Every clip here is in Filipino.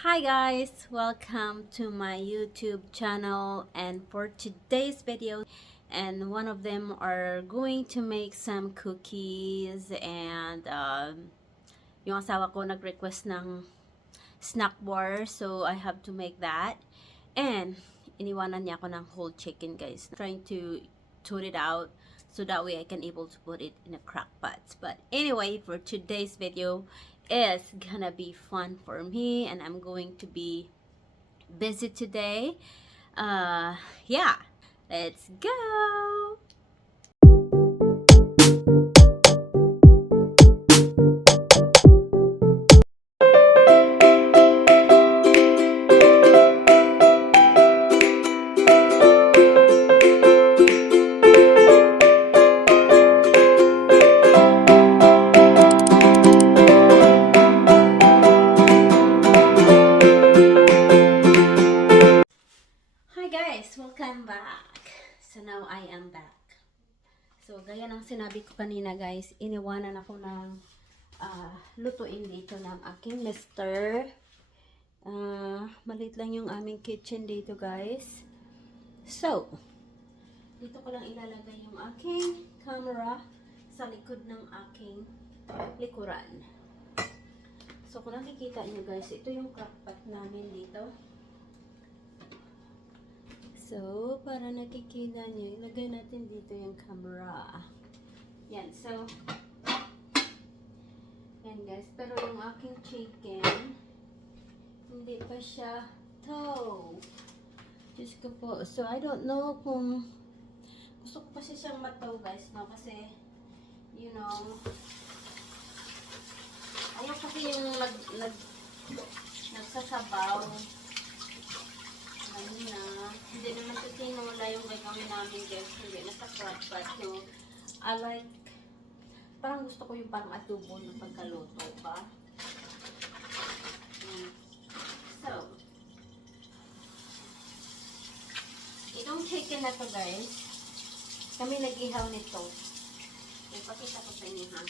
Hi guys, welcome to my YouTube channel, and for today's video, and one of them are going to make some cookies, and yung asawa ko nag-request ng snack bar, so I have to make that. And iniwanan niya ako ng whole chicken, guys. Trying to toot it out so that way I can able to put it in a crock pot. But anyway, for today's video is gonna be fun for me, and I'm going to be busy today. Yeah, let's go. Hi guys, welcome back. So now I am back. So gaya ng sinabi ko kanina guys, iniwanan ako ng lutuin dito ng aking mister. Maliit lang yung aming kitchen dito guys. So, dito ko lang ilalagay yung aking camera sa likod ng aking likuran. So, kung nakikita nyo guys, ito yung crockpot namin dito. So, para nakikita nyo, ilagay natin dito yung camera. Yan, so, yan guys. Pero yung aking chicken, hindi pa siya tow. Diyos ko po. So, I don't know kung gusto ko kasi siyang mataw guys, no? Kasi, you know, ayaw kasi yung nagsasabaw. Ayun na. Hindi naman sa tinola yung gagawin namin guys. Hindi na sa crockpot. So, I like, parang gusto ko yung parang adobo ng pagkaluto pa. So, itong chicken na to guys, kami nag-ihaw nito. Ipakita ko sa inyo ha.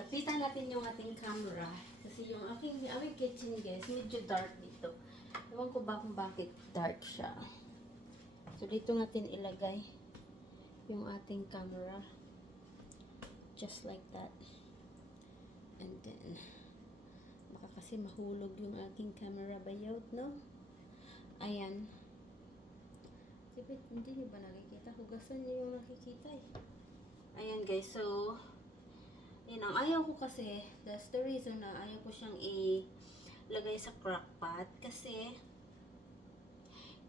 Lapitan natin yung ating camera. Kasi yung aming kitchen guys, medyo dark dito. Ewan ko ba kung bakit dark siya. So, dito natin ilagay yung ating camera. Just like that. And then, baka kasi mahulog yung ating camera bayot, no? Ayan. Hindi nyo ba nakikita? Hugasan nyo yung nakikita eh. Ayan guys, so, yun ang ayaw ko kasi, that's the reason na ayaw ko siyang ilagay sa crockpot kasi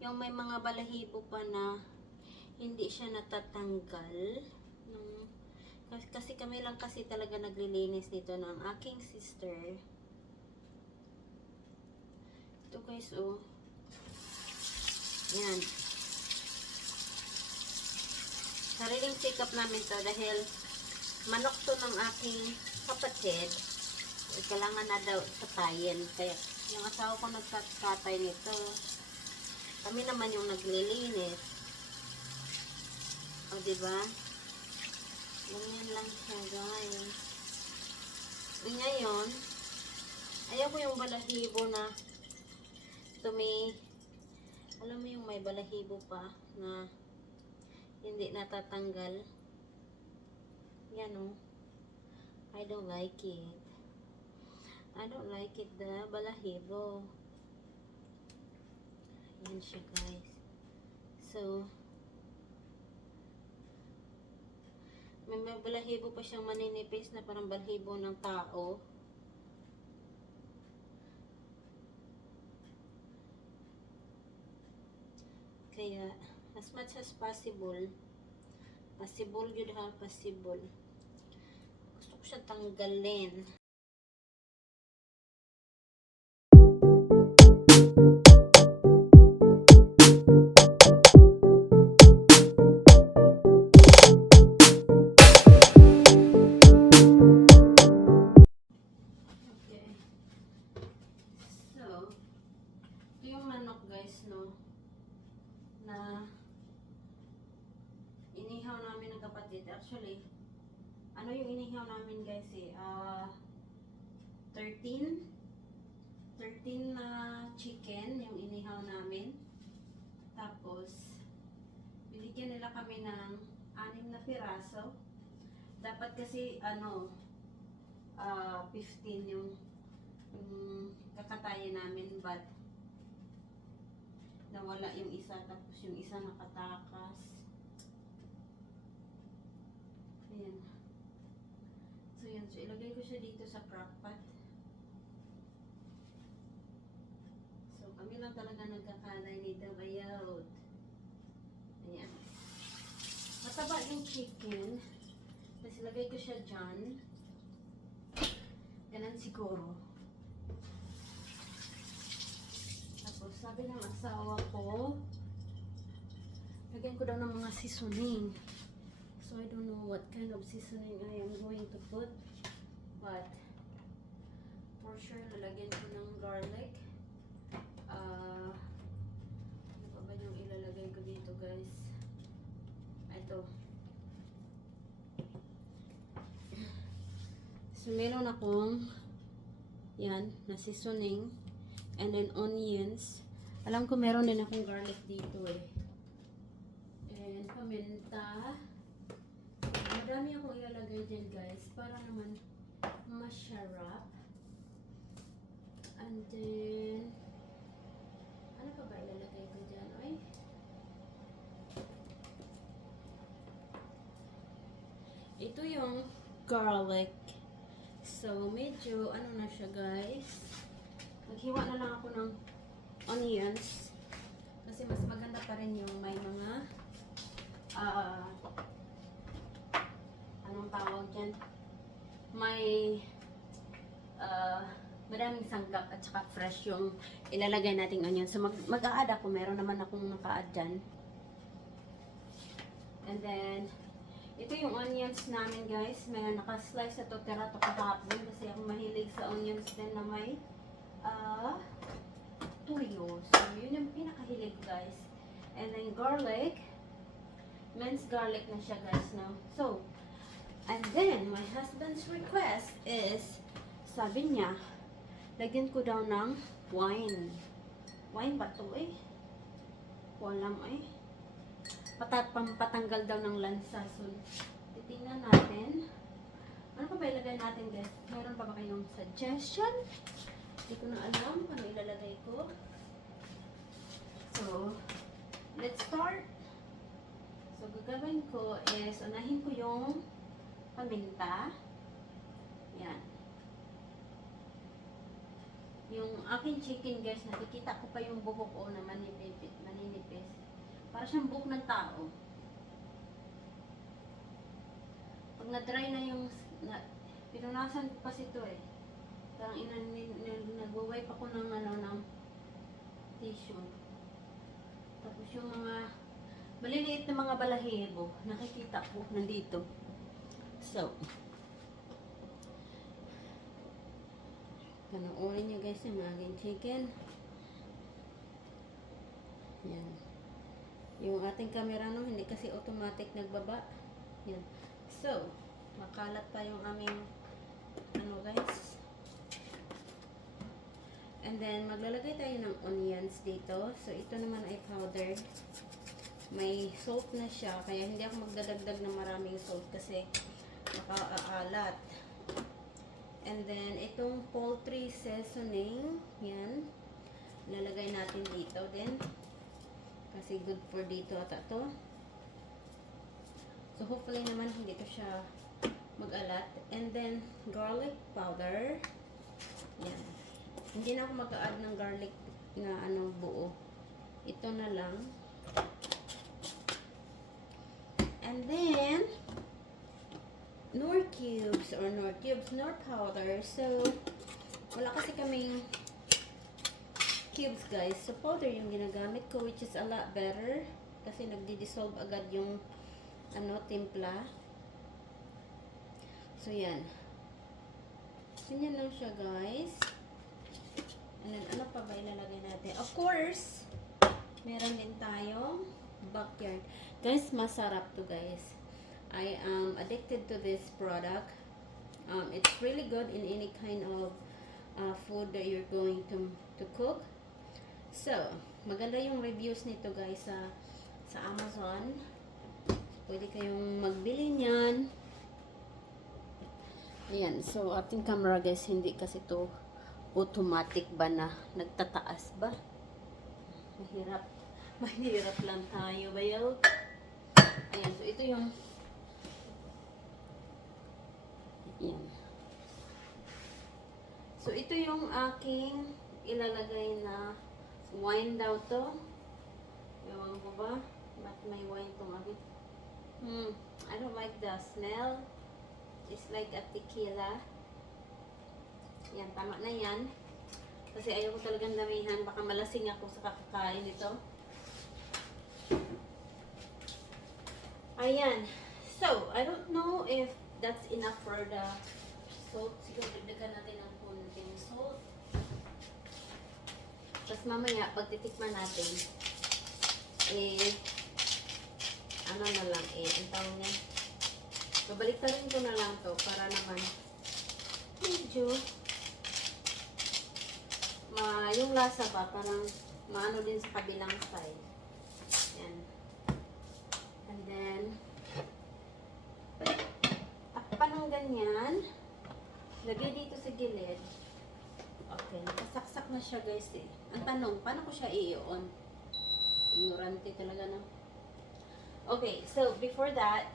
yung may mga balahibo pa na hindi siya natatanggal. Kasi kami lang kasi talaga naglilinis nito ng aking sister. Ito guys, oh. Yan. Sariling sikap namin to dahil manok to ng aking kapatid. Kailangan na daw katayin. Kaya yung asawa ko nagkatay nito. Kami naman yung naglilinis. O, diba? Ganyan lang siya, guys. Ngayon, ayaw ko yung balahibo na alam mo yung may balahibo pa na hindi natatanggal. Yan, oh. I don't like it. I don't like it, the balahibo. Yan siya, guys. So, may balahibo pa siyang maninipis na parang balahibo ng tao. Kaya, as much as possible yun ha, possible. Gusto ko siya tanggalin. Guys, no, na inihaw namin ng kapatid. Actually, ano yung inihaw namin guys eh, 13 13 na chicken, yung inihaw namin. Tapos, binigyan nila kami ng 6 na piraso. Dapat kasi, 15 yung kakatayin namin, but nawala yung isa, tapos yung isa nakatakas. Ayan. So, yan. So, ilagay ko siya dito sa crock pot. So, kami lang talaga nagkakalay nito. Bayot. Ayan. Mataba yung chicken. Tapos, ilagay ko siya dyan. Ganun siguro. Tapos, sabi ng asawa ko, lagyan ko daw ng mga seasoning. So, I don't know what kind of seasoning I am going to put. But, for sure, lalagyan ko ng garlic. Ano pa ba yung ilalagay ko dito, guys? Ito. So, meron akong yan, na seasoning. And then, onions. Alam ko meron din akong garlic dito eh. And, paminta. Madami akong ilalagay dyan, guys. Para naman masarap. And then, ano pa ba ilalagay ko dyan? Ay. Ito yung garlic. So, medyo, ano na siya, guys. Maghiwa na lang ako ng onions. Kasi mas maganda pa rin yung may mga, anong tawag dyan? May, maraming sangkap at saka fresh yung ilalagay nating onions. So, mag-a-add ako. Meron naman akong naka-add dyan. And then, ito yung onions namin, guys. May naka-slice na to, tira to kahapon kasi ako mahilig sa onions din na may tuyo. So, yun yung pinakahilig, guys. And then, garlic. Minced garlic na siya, guys, no? So, and then, my husband's request is, sabi niya, lagyan ko daw ng wine. Wine ba to eh? Walang eh. Pampatanggal daw ng lansa. So, titingnan natin. Ano pa ba ilagay natin, guys? Meron pa ba kayong suggestion? Hindi ko na alam ano ilalagay ko. So, let's start. So, gagawin ko is, unahin ko yung paminta. Yan. Yung aking chicken, guys, nakikita ko pa yung buhok ko na maninipis. Para siyang buhok ng tao. Pag na-dry na yung, pinunasan ko kasi ito eh. Parang nag-wipe ako ng, ng tissue. Tapos yung mga maliliit na mga balahibo, nakikita ko nandito. So, panoorin nyo, guys, yung aking chicken. Yan. Yung ating camera, no, hindi kasi automatic nagbaba. Yan. So, makalat pa yung aming, guys. And then, maglalagay tayo ng onions dito. So, ito naman ay powdered. May salt na siya, kaya hindi ako magdadagdag ng maraming salt kasi makaalat. And then, itong poultry seasoning, yan, lalagay natin dito din. Kasi good for dito ata to. So, hopefully naman hindi to siya mag-alat. And then, garlic powder. Yan. Hindi na ako mag-add ng garlic na buo. Ito na lang. And then, Knorr cubes Knorr powder. So, wala kasi kaming cubes, guys. So, powder yung ginagamit ko, which is a lot better. Kasi nagdi-dissolve agad yung, timpla. So, yan. Ganyan lang siya, guys. And then, ano pa ba ilalagay natin? Of course, meron din tayong backyard. Guys, masarap to, guys. I am addicted to this product. It's really good in any kind of food that you're going to cook. So, maganda yung reviews nito guys sa Amazon. Pwede kayong magbili niyan. Ayan, so ating camera guys, hindi kasi to automatic ba na nagtataas ba? Mahirap lang tayo bayaw. Ayan, so ito yung ayan. So ito yung aking ilalagay na wine daw to. Ewan ko ba? Ba't may wine tong abit? I don't like the smell. It's like a tequila. Yan, tama na yan. Kasi ayaw ko talagang damihan. Baka malasing ako sa kakakain nito. Ayan. So, I don't know if that's enough for the salt. Siguro dagdagan natin ng konting salt. Tapos mamaya, pag titikman natin, ano na lang ang tawag niya. Babalik pa rin ko na lang to para naman medyo yung lasa ba parang maano din sa kabilang side. Yan. And then takpan ng ganyan. Lagay dito sa gilid. Okay, nakasaksak na siya guys eh. Ang tanong, paano ko siya i-on? Ignorante talaga na. Okay, so before that,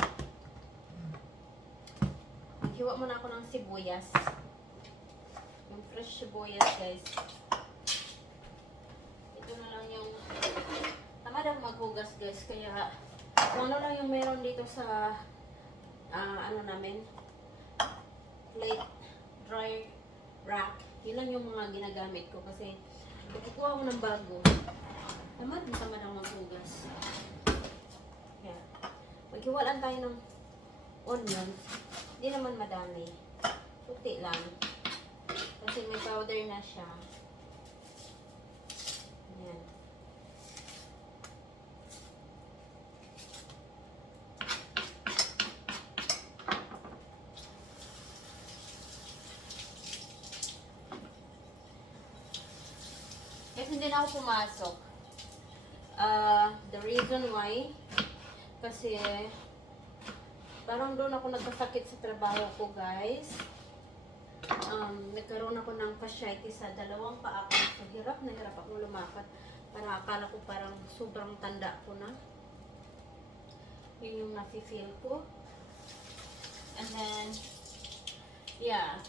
maghiwa muna ako ng sibuyas. Yung fresh sibuyas guys. Ito na lang yung tamad ako maghugas guys. Kaya kung ano lang yung meron dito sa ano namin plate dry rack. Yun lang yung mga ginagamit ko. Kasi kukuha ko ng bago. Tamad ako maghugas. Kaya maghiwalan tayo ng onions. Hindi naman madami. Puti lang. Kasi may powder na siya. Ayan. Kasi hindi na ako pumasok. The reason why, kasi parang doon ako nagkasakit sa trabaho ko guys. Nagkaroon ako ng fasciitis sa dalawang paa ko. So, hirap akong lumakad. Parang akala ko parang sobrang tanda ko na. Yun yung nafe-feel ko. And then, yeah.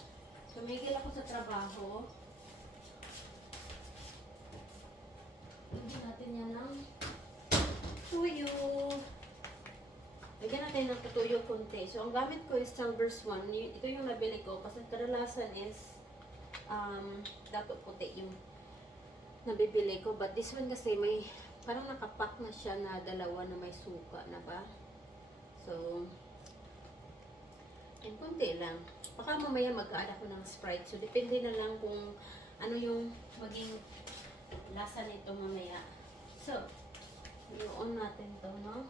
Tumigil ako sa trabaho. Lagyan natin yan ng tuyo. Lagyan natin ng tuyo konti. So, ang gamit ko is Salvers One. Ito yung nabili ko. Kasi kadalasan is dapat puti yung nabibili ko. But this one kasi may parang nakapack na siya na dalawa na may suka na ba. So, and konti lang. Baka mamaya mag-add ako ng Sprite. So, depende na lang kung ano yung maging lasa nito mamaya. So, i-on natin to, no?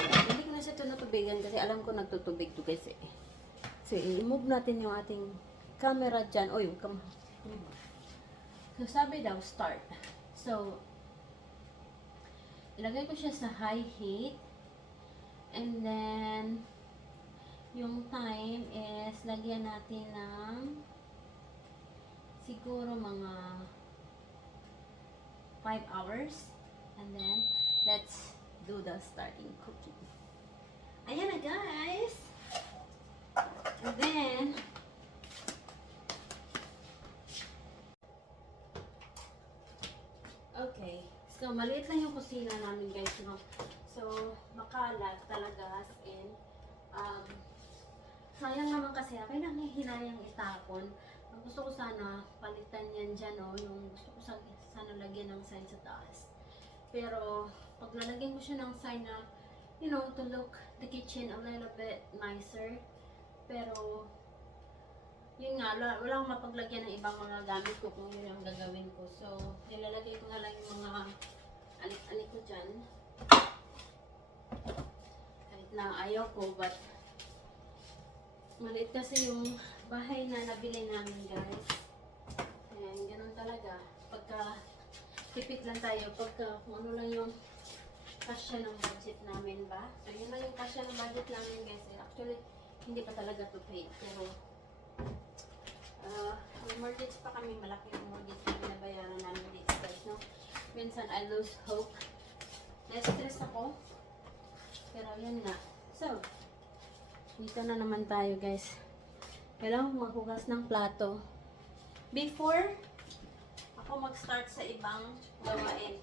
Hindi ko na siya ito natubigan kasi alam ko nagtutubig to guys eh. So, i-move natin yung ating camera dyan. O, yung so, sabi daw, start. So, ilagay ko siya sa high heat. And then, yung time is, lagyan natin ng siguro mga 5 hours. And then, let's do the starting cooking. Ayan na guys! And then, okay. So, maliit lang yung kusina namin guys, no? So, makalat talaga as in. Sayang naman kasi, kailangan hinayang itapon. Ang gusto ko sana, palitan yan dyan, no? Yung gusto ko sana lagyan ng sign sa taas. Pero, pag lalagyan ko siya ng sign na, you know, to look the kitchen a little bit nicer. Pero, yun nga, wala akong mapaglagyan ng ibang mga gamit ko kung yun ang gagawin ko. So, nilalagay ko na lang yung mga alik-alik ko dyan. Kahit na ayaw ko, but maliit kasi yung bahay na nabili namin guys. tipid lang tayo pagka kung ano lang yung kasya ng budget namin ba. So, yun lang yung kasya ng budget namin guys. Actually, hindi pa talaga to paid. Pero, may mortgage pa kami. Malaki yung mortgage na binabayaran namin dito guys. No? Minsan, I lose hope. Na-stress ako. Pero, yun nga. So, dito na naman tayo guys. Kailangan maghugas ng plato. Before, ako mag-start sa ibang gawain.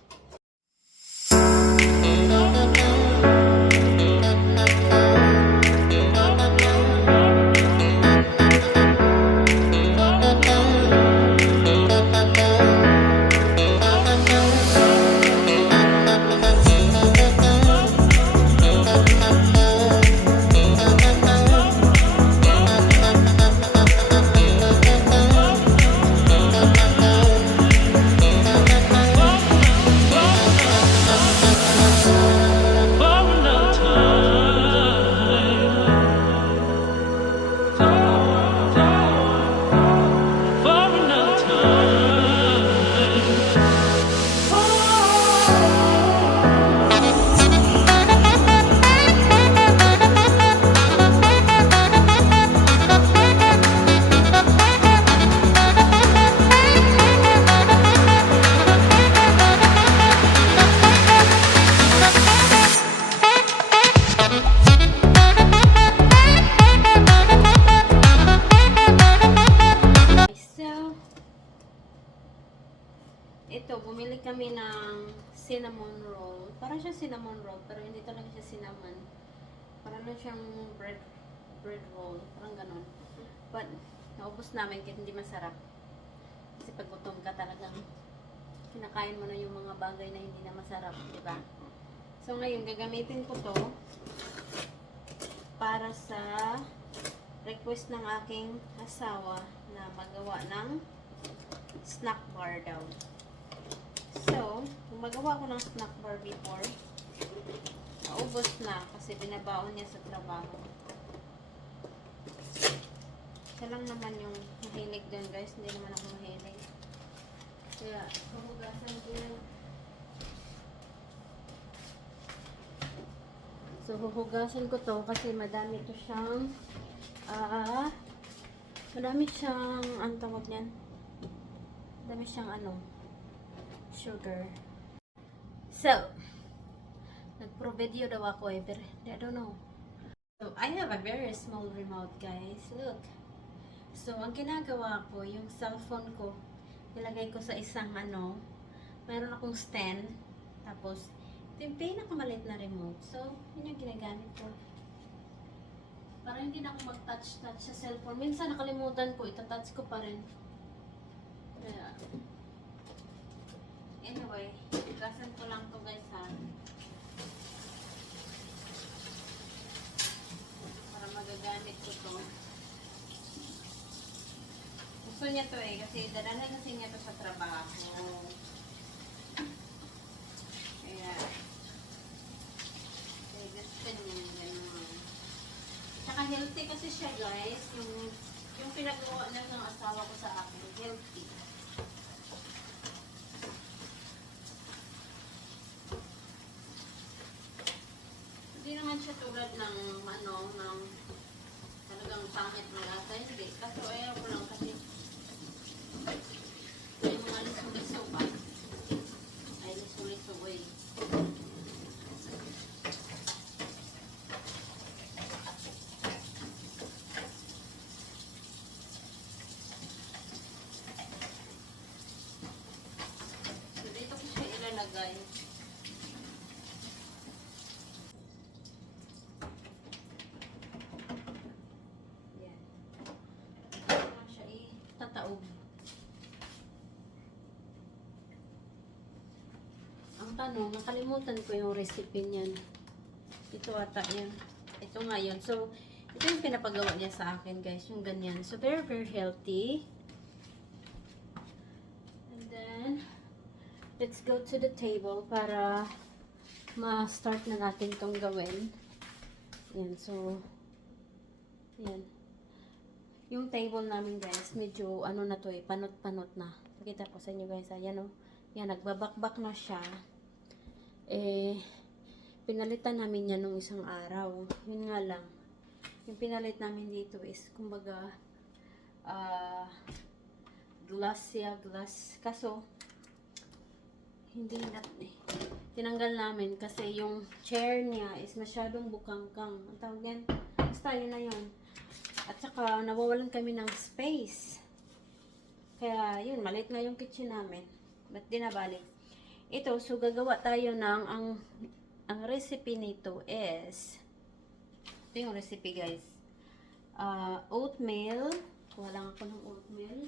Ito, bumili kami ng cinnamon roll. Parang siya cinnamon roll, pero hindi talaga siya cinnamon. Parang lang siyang bread roll. Parang ganon. But, naubos namin kahit hindi masarap. Kasi pag gutom ka talagang kinakain mo na yung mga bagay na hindi na masarap, di ba? So, ngayon, gagamitin ko to para sa request ng aking asawa na magawa ng snack bar daw. So, gumagawa ko ng snack bar before. Naubos na kasi binabaon niya sa trabaho. Siya lang naman yung mahilig doon guys. Hindi naman ako mahilig. Kaya, huhugasan ko yun. So, huhugasan ko to kasi madami to siyang madami siyang, ang tawag niyan? Madami siyang sugar. So, nagpro-video daw ako pero I don't know. So, I have a very small remote, guys. Look. So, ang ginagawa ko, yung cellphone ko, nilagay ko sa isang mayroon akong stand. Tapos, ito yung pinakamalit na remote. So, yun yung ginagamit ko. Para hindi na ako mag-touch sa cellphone. Minsan nakalimutan ko, itatouch ko pa rin. Kaya, anyway, gasan ko lang to guys ha. Para magagamit ko to. Gusto niya to kasi dadalhin kasi niya to sa trabaho. Kaya, gusto niya gano'n. Tsaka healthy kasi siya guys. Yung pinagawa lang ng asawa ko sa akin, healthy. Hindi naman siya tulad ng ng talagang pangit na lasa. Hindi. Kaso ayaw ko lang kasi yung mga liso-liso ba? Ay, liso-liso eh. So, dito ko siya ilalagay. Ang tanong, nakalimutan ko yung recipe niyan. Ito ata yan. Ito nga yun. So, ito yung pinapagawa niya sa akin guys. Yung ganyan. So, very, very healthy. And then, let's go to the table para ma-start na natin itong gawin. Yan. So, yan. Yung table namin guys, medyo na to panot-panot na. Pakita ko sa inyo guys. Ayan o. Yan, nagbabakbak na siya. Pinalitan namin yan nung isang araw. Yun nga lang. Yung pinalit namin dito is, kumbaga, glass. Kaso, hindi na, tinanggal namin kasi yung chair niya is masyadong bukangkang. Ang tawag yan, basta yun na yun. At saka, nawawalan kami ng space. Kaya, yun, maliit nga yung kitchen namin. Ba't di nabalik? Ito, so gagawa tayo ng, ang recipe nito is, ito yung recipe guys. Oatmeal. Kuha lang ako ng oatmeal.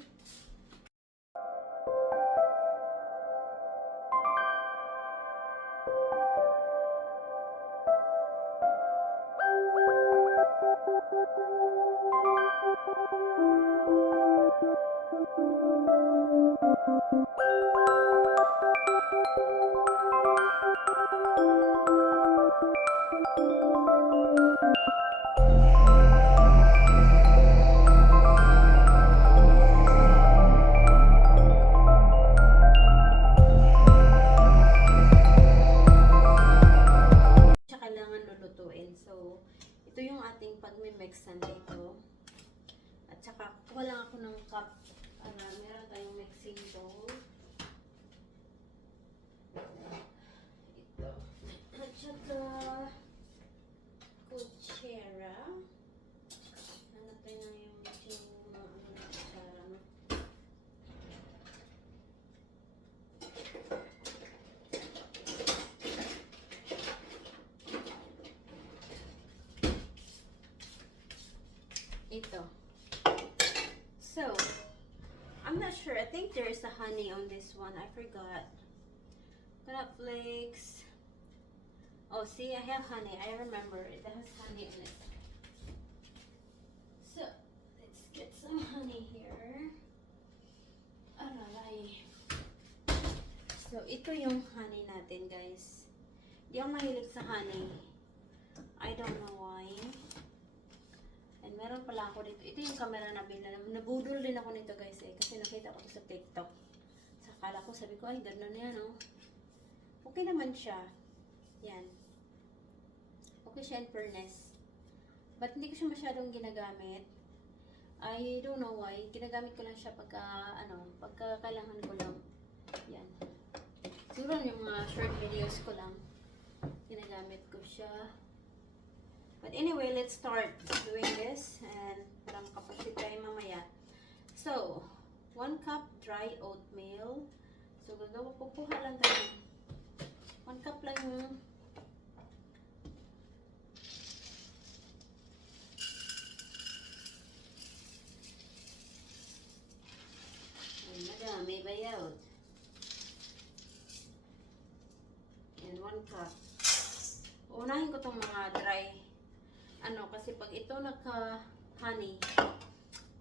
So, ito yung ating pagmimix nandito. At saka, kuha lang ako ng cup. Meron tayong mixing bowl. Ito. At saka, kutsera. Hanap tayo na yung kutsera. Ito. So, I'm not sure. I think there is a honey on this one. I forgot. Coconut flakes. Oh, see, I have honey. I remember. It has honey in it. So, let's get some honey here. Aray. So, ito yung honey natin, guys. Di ako mahilig sa honey. I don't know why. And meron pala ako dito. Ito yung camera na binala. Nabudol din ako nito guys kasi nakita ko ito sa TikTok. Sa akala ko, sabi ko, ay ganda na yan oh. Okay naman siya. Yan. Okay siya in fairness. But hindi ko siya masyadong ginagamit. I don't know why. Ginagamit ko lang siya pagka kailangan ko lang. Yan. Siguro yung mga short videos ko lang. Ginagamit ko siya. But anyway, let's start doing this and para makapasit tayo mamaya. So, 1 cup dry oatmeal. So, kukuha lang tayo. 1 cup lang yung madami bayaw. And 1 cup. Unahin ko tong mga dry kasi pag ito naka-honey,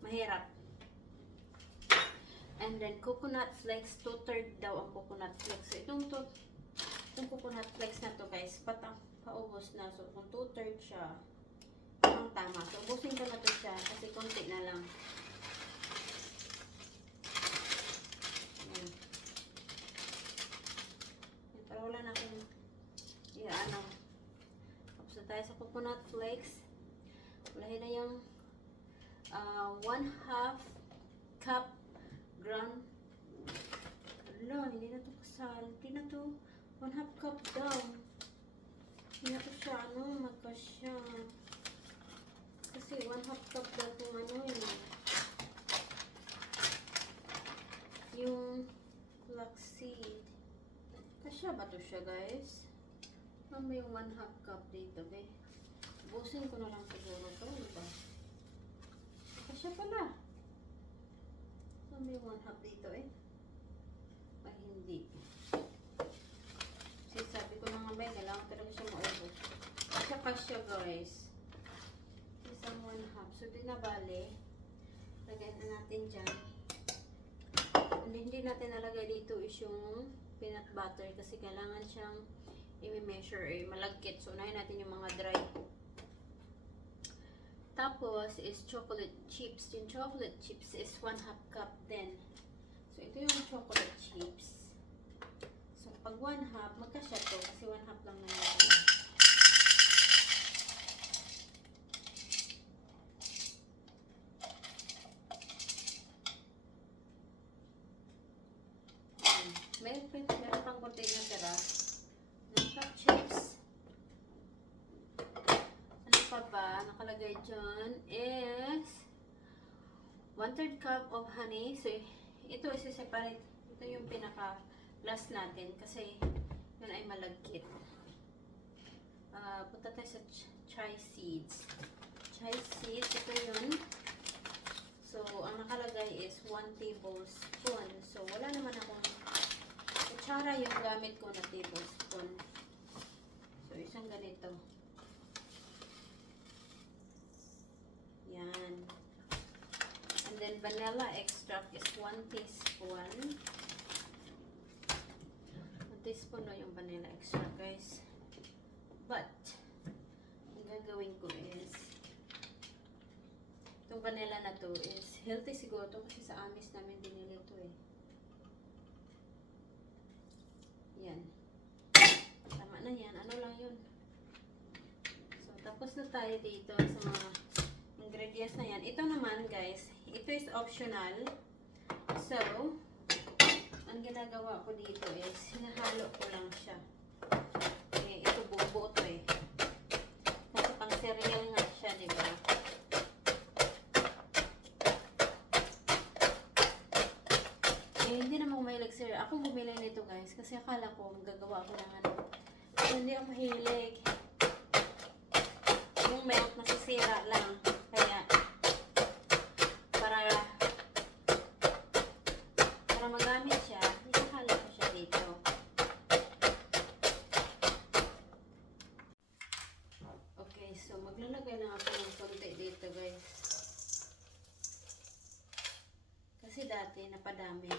mahirap. And then, coconut flakes, 2/3 daw ang coconut flakes. So, itong coconut flakes na to guys, paubos na. So, kung 2/3 siya, ang tama. So, ubusin ko na to siya kasi konti na lang. Ayan. Para wala na akong tapos na tayo sa coconut flakes. Walahin na yung 1/2 cup ground. Ala, hindi na to kasal. Hindi na to 1/2 cup daw. Hindi na to siya, magkasya. Kasi 1/2 cup daw itong yung flaxseed. Kasya ba to siya, guys? May 1/2 cup dito, be. Busin ko na lang siguro ito, diba? Kasya pala. May 1/2 dito ay hindi. Kasi sabi ko na nga ba, kailangan talaga siya maubos. Kasya guys. Isang 1/2. So, di na bale. Lagyan na natin dyan. And hindi natin nalagay dito is yung peanut butter kasi kailangan siyang i-measure malagkit. So, unahin natin yung mga dry. Tapos is chocolate chips. Yung chocolate chips is 1/2 cup din. So, ito yung chocolate chips. 1 half, magkasya to kasi 1 half lang naman ito. Meron pang konti na tira. Ng chips. Ano pa ba? Nakalagay dyan is 1/3 cup of honey. So, ito isi-separate. Ito yung pinaka last natin kasi yun ay malagkit. Punta tayo sa chai seeds. Chai seeds, ito yun. So, ang nakalagay is 1 tablespoon. So, wala naman akong kutsara yung gamit ko na tablespoon. So, isang ganito. Yan. And then, vanilla extract is 1 teaspoon. 1 teaspoon no yung vanilla extract, guys. But, ang gagawin ko is, itong vanilla na to is healthy siguro to kasi sa amis namin binili ito eh. Yan. Tama na yan. Ano lang yun. So, tapos na tayo dito sa mga ingredients na yan. Ito naman guys, ito is optional. So, ang ginagawa ko dito is hinahalo ko lang siya. Eh, ito buo-buo to eh. Kasi pang cereal nga siya, diba? Eh, hindi naman mahilig cereal. Ako bumili nito guys kasi akala ko magagawa ko lang ano. So, hindi ako mahilig. Yung milk nasisira lang. Kaya, para magamit siya, isakala ko siya dito. Okay, so maglalagay lang ako ng konti dito guys. Kasi dati napadami.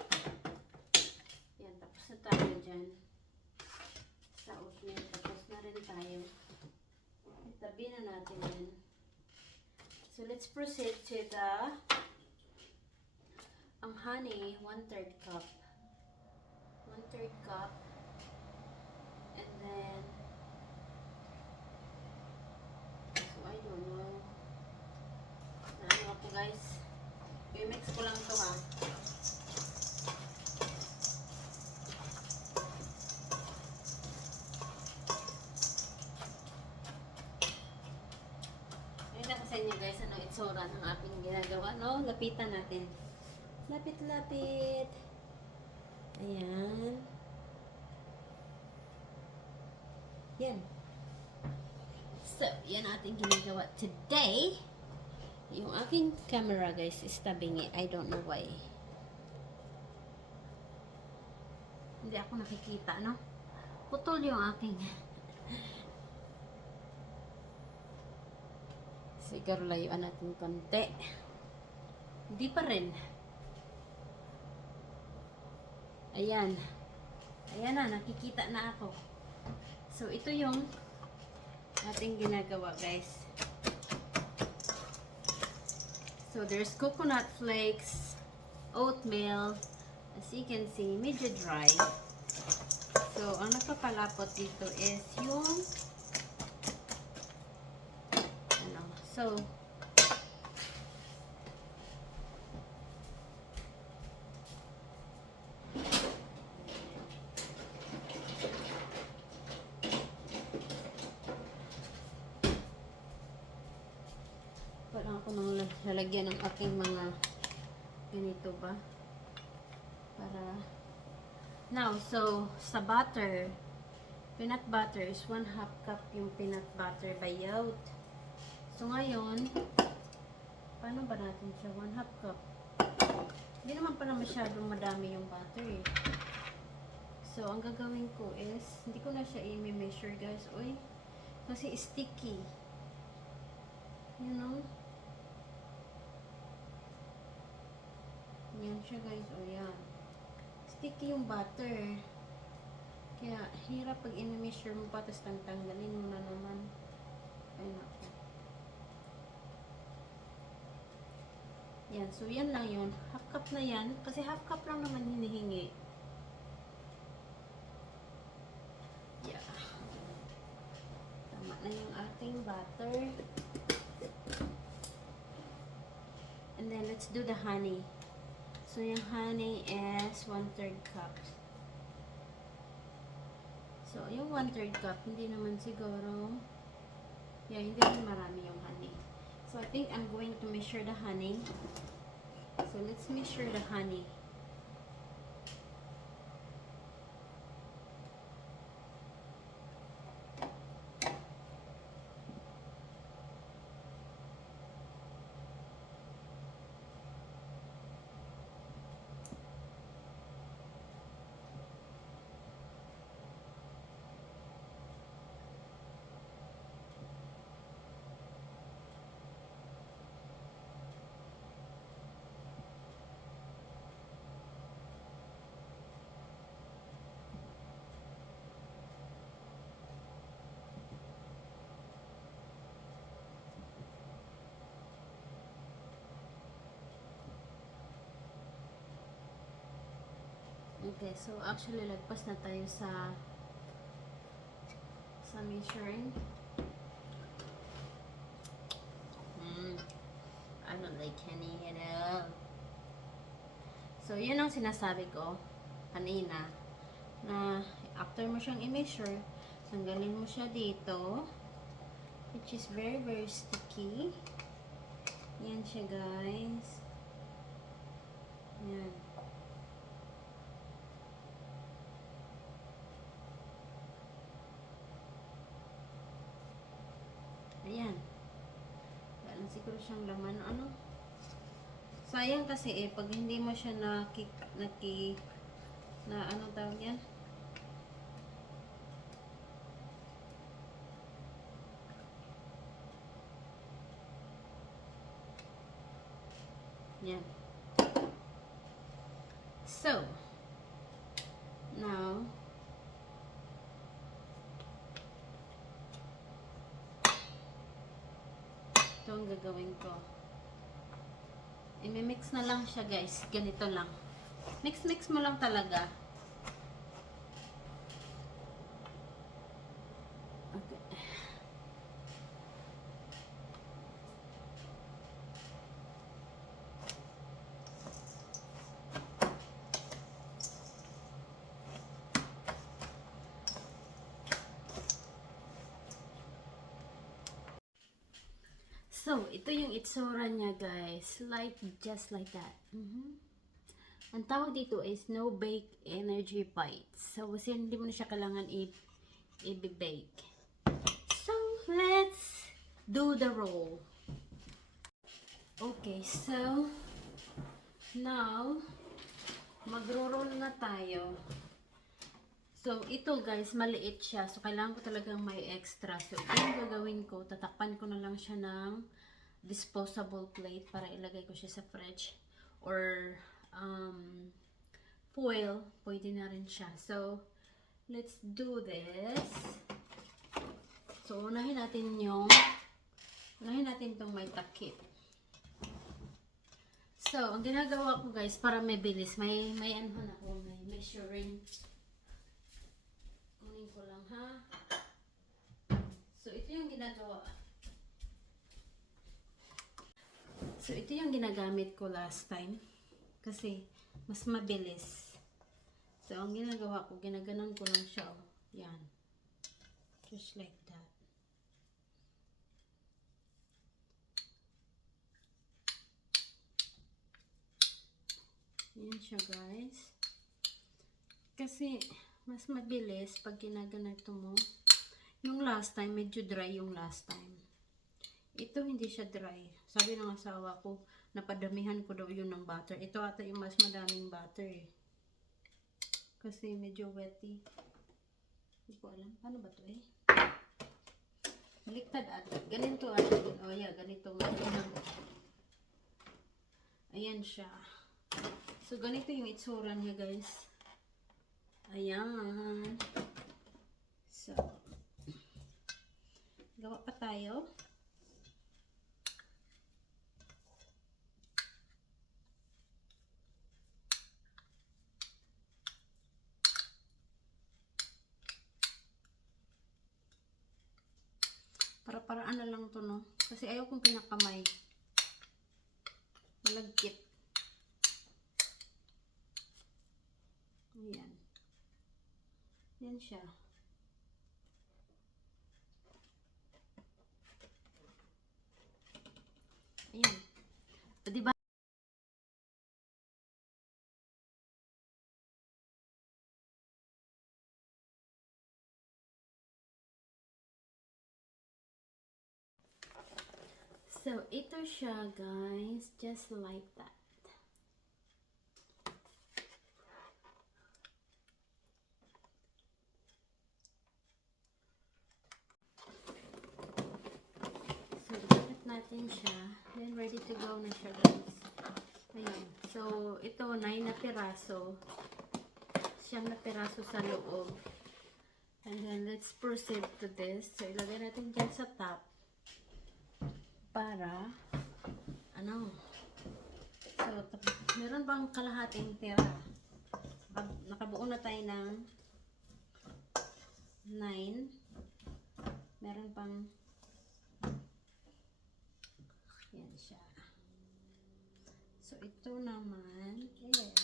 Yan, tapos na tayo dyan. Sa oatmeal, tapos na rin tayo. Itabi na natin yan. So, let's proceed to the honey, 1/3 cup. 1/3 cup. And then, so, I don't know. Ano ako guys? I-mix ko lang ito ha. Ayun sa inyo guys, ano itsura ng aking ginagawa, no? Lapitan natin. Lapit-lapit. Ayan. Yan. So, yan ating ginagawa today. Yung aking camera guys is tabingi. I don't know why. Hindi ako nakikita, no? Putol yung aking. Siguro layuan natin konti. Hindi pa rin. Ayan. Ayan na, nakikita na ako. So, ito yung ating ginagawa, guys. So, there's coconut flakes, oatmeal. As you can see, medyo dry. So, ang nagpapalapot dito is yung so, parang ako nang lalagyan ng aking mga ganito ba para now, so sa butter, peanut butter is 1/2 cup yung peanut butter by Yout. So ngayon, paano ba natin siya? 1/2 cup. Hindi naman para masyadong madami yung butter eh. So, ang gagawin ko is, hindi ko na siya i-measure guys. Uy, kasi sticky. You know? Yan siya guys. O yan. Sticky yung butter. Kaya, hirap pag i-measure mo pa, tapos tanggalin mo na naman. Ayun ako. Yan, so yan lang yun. 1/2 cup na yan. Kasi 1/2 cup lang naman hinihingi. butter. And then let's do the honey. So yung honey is 1/3 cup. So yung 1/3 cup, hindi naman siguro, yeah, hindi naman marami yung honey. So I think I'm going to measure the honey. So let's measure the honey. Okay, so actually lagpas na tayo sa measuring. I don't like honey at all. So yun ang sinasabi ko kanina, na after mo siyang i-measure, tanggalin mo siya dito, which is very very sticky. Yan siya, guys. Yan. Ayan. Wala lang siguro siyang laman. Ano? Sayang kasi pag hindi mo siya na ano tawag yan? Yan. So, now, ito ang gagawin ko. I-mix na lang siya, guys. Ganito lang. Mix mo lang talaga. Okay. So, ito yung itsura niya, guys. Like, just like that. Ang tawag dito is no bake energy bites. So, kasi hindi mo na siya kailangan i-bake. So, let's do the roll. Okay, so, now, magro-roll na tayo. So, ito guys, maliit siya. So, kailangan ko talagang may extra. So, ito yung gagawin ko. Tatakpan ko na lang siya ng disposable plate para ilagay ko siya sa fridge. Or, foil. Pwede na rin siya. So, let's do this. So, unahin natin itong may takip. So, ang ginagawa ko guys, para may bilis, may ano na ako, may measuring. Kunin ko lang, ha? So, ito yung ginagawa. So, ito yung ginagamit ko last time. Kasi, mas mabilis. So, ang ginagawa ko, ginaganon ko lang siya. Oh. Yan. Just like that. Yan siya, guys. Kasi, mas mabilis pag ginaganito mo. Yung last time, medyo dry yung last time. Ito, hindi siya dry. Sabi ng asawa ko, napadamihan ko daw yun ng butter. Ito ata yung mas madaming butter eh. Kasi medyo wetty. Hindi ko alam. Paano ba ito eh? Baliktad ata. Ganito ata. Oh yeah, ganito. Ayan siya. So, ganito yung itsura niya, guys. Ayan. So, gawa pa tayo. Para-paraan na lang to, no? Kasi ayaw kong pinakamay. Malagkit. Ayan. Yan siya. Ayan. O, diba? So, ito siya, guys. Just like that. So, ikakit natin siya. Then, ready to go na siya, guys. Ayan. So, ito, 9 na piraso. 9 na piraso sa loob. And then, let's proceed to this. So, ilagay natin dyan sa top. Para, ano, so, meron bang kalahating tira? Nakabuo na tayo ng 9. Meron pang, yan siya. So, ito naman is,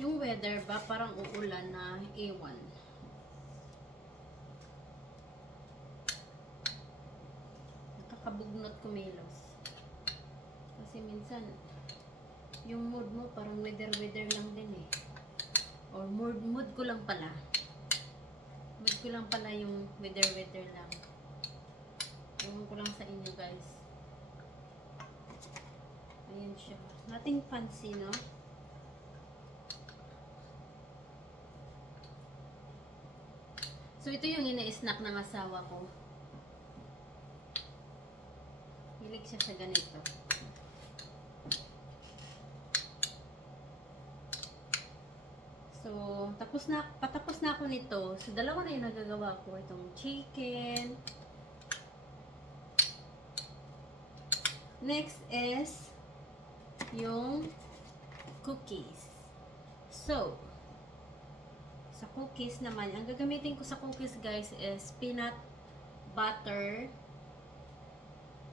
yung weather ba, parang uulan na ewan. Nakakabugnot kumilos. Kasi minsan, yung mood mo parang weather lang din eh. Or mood ko lang pala. Mood ko lang pala yung weather lang. Ewan ko lang sa inyo, guys. Ayan siya. Nothing fancy, no? So, ito yung ina-snack ng asawa ko. Hilig siya sa ganito. So, patapos na ako nito. So, dalawa na yung nagagawa ko. Itong chicken. Next is yung cookies. So, sa cookies naman, ang gagamitin ko sa cookies, guys, is peanut butter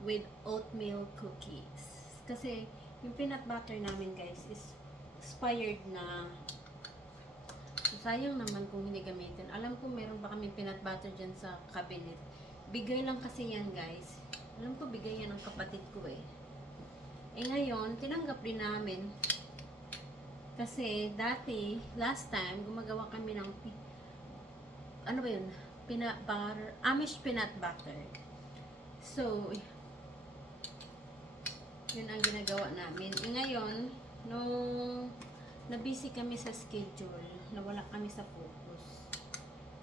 with oatmeal cookies. Kasi, yung peanut butter namin, guys, is expired na. So, sayang naman kung hindi gamitin. Alam ko, meron pa kami peanut butter dyan sa cabinet. Bigay lang kasi yan, guys. Alam ko, bigay yan ng kapatid ko eh. Eh, ngayon, tinanggap din namin. Kasi, dati, last time, gumagawa kami ng, ano ba yun? Peanut butter, Amish peanut butter. So, yun ang ginagawa namin. E ngayon, nung na-busy kami sa schedule, nawala kami sa focus.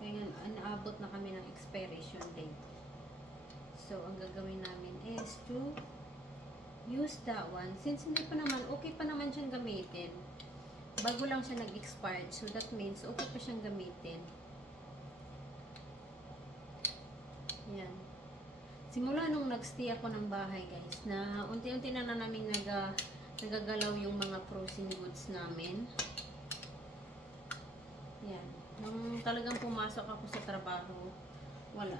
Kaya naabot na kami ng expiration date. So, ang gagawin namin is to use that one. Since hindi pa naman, okay pa naman siyang gamitin. Bago lang siya nag-expired. So, that means, okay pa siyang gamitin. Yan. Simula nung nag-stay ako ng bahay, guys, na unti-unti na namin nagagalaw yung mga frozen goods namin. Yan. Nung talagang pumasok ako sa trabaho, wala.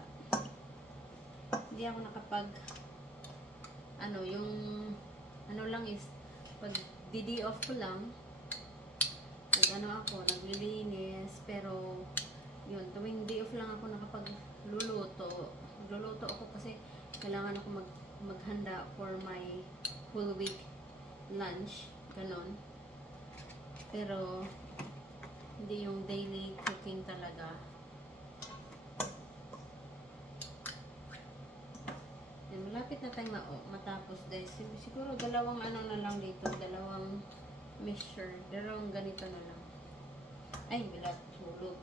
Hindi ako nakapag, yung, lang is, pag day off ko lang, naglilinis, pero, yun, tuwing day off lang ako nakapagluluto. Magluluto ako kasi kailangan ako maghanda for my full week lunch, ganon. Pero, hindi yung daily cooking talaga. And malapit na tayong matapos, guys. Siguro dalawang na lang dito, dalawang measure, dalawang ganito na lang. Ay, bilat, hulog.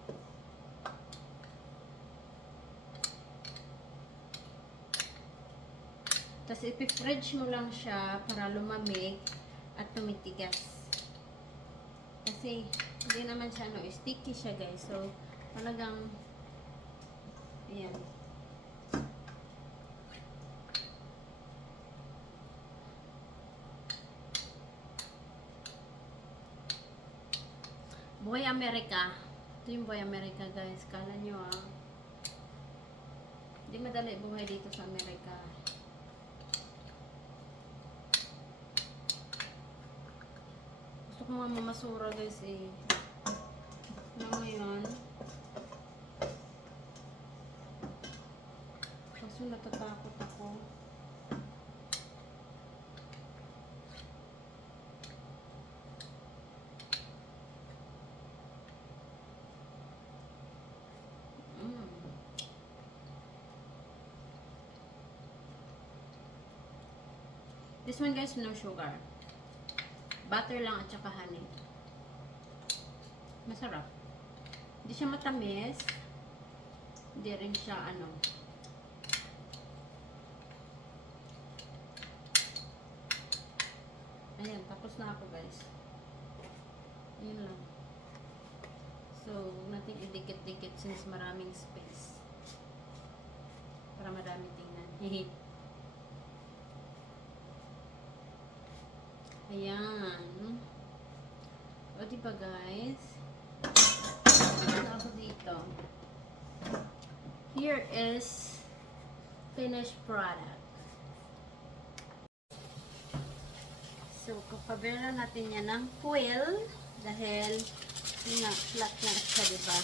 Tapos ipifridge mo lang siya para lumamig at tumitigas. Kasi hindi naman siya sticky siya, guys. So Talagang, ayan. Boy America. Ito yung Boy America, guys. Kala nyo hindi madali buhay dito sa Amerika. Gusto ko nga mamasura, guys, eh. Ngayon, kaso natatakot ako. This one, guys, no sugar. Butter lang at saka honey. Masarap. Hindi siya matamis. Hindi rin siya Ayan, tapos na ako, guys. Ayan lang. So, huwag natin idikit-dikit since maraming space. Para madami tingnan. Hehe. Ayan. O, diba, guys? Ano ako dito? Here is finished product. So, kapabera natin yan ng foil dahil flat na siya, diba?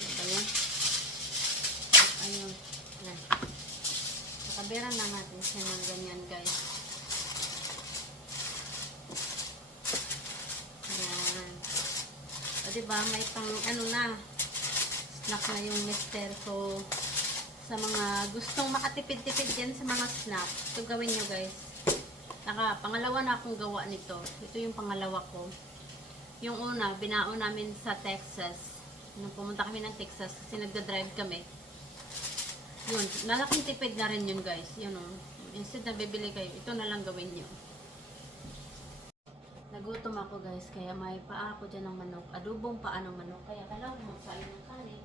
Diba yan? Ayun. Yan. Kapabera na natin siya ng ganyan, guys. Yan. O, diba? May pang snack na yung mister. So, sa mga gustong makatipid-tipid yan sa mga snack, ito gawin nyo, guys. Pangalawa na akong gawa nito. Ito yung pangalawa ko. Yung una, binaon namin sa Texas. Nung pumunta kami ng Texas, kasi nagda-drive kami. Yun, malaking tipid na rin yun, guys. Yun, instead na bibili kayo, ito na lang gawin nyo. Nagutom ako, guys, kaya may paa ako dyan ng manok. Adobong paa ng manok. Kaya kailangan ko magsain ng kanin.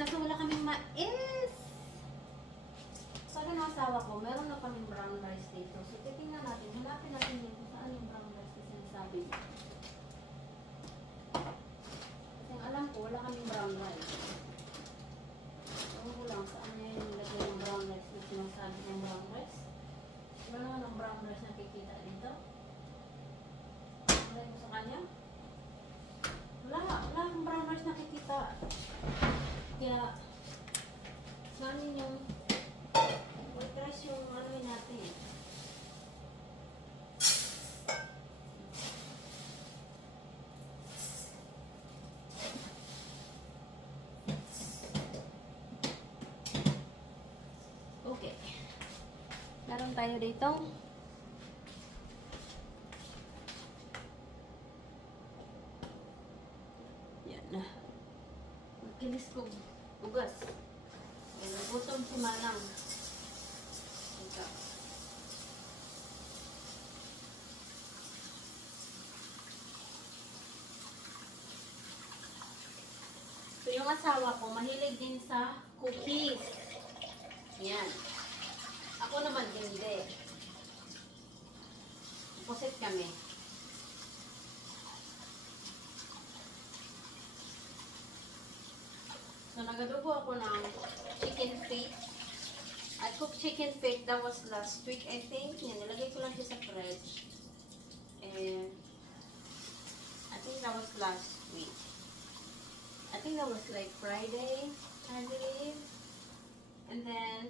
Kasi wala kaming mais. Sabi ng asawa ko, meron na kaming brown rice dito. So, titingnan natin. Hanapin natin yun kung saan yung brown rice na sinasabi niya. Kasi ang alam ko, wala kaming brown rice. Ewan ko lang, saan niya yung lagay ng brown rice na sinasabi ng brown rice. Wala naman ang brown rice na kikita dito. Wala ko sa kanya. Wala akong brown rice na kikita. Kaya, saan yung white rice yung natin. Okay. Meron tayo dito. Yan na. Magkilis ko. Ugas. Nagutom si Manang. Ito. So, yung asawa ko, mahilig din sa cookies. Yan. Ako naman hindi. Opposite kami. So, nagadugo ako ng chicken feet. I cooked chicken feet. That was last week, I think. Yan, nilagay ko lang siya sa fridge. And, I think that was last week. I think that was like Friday, I believe. And then,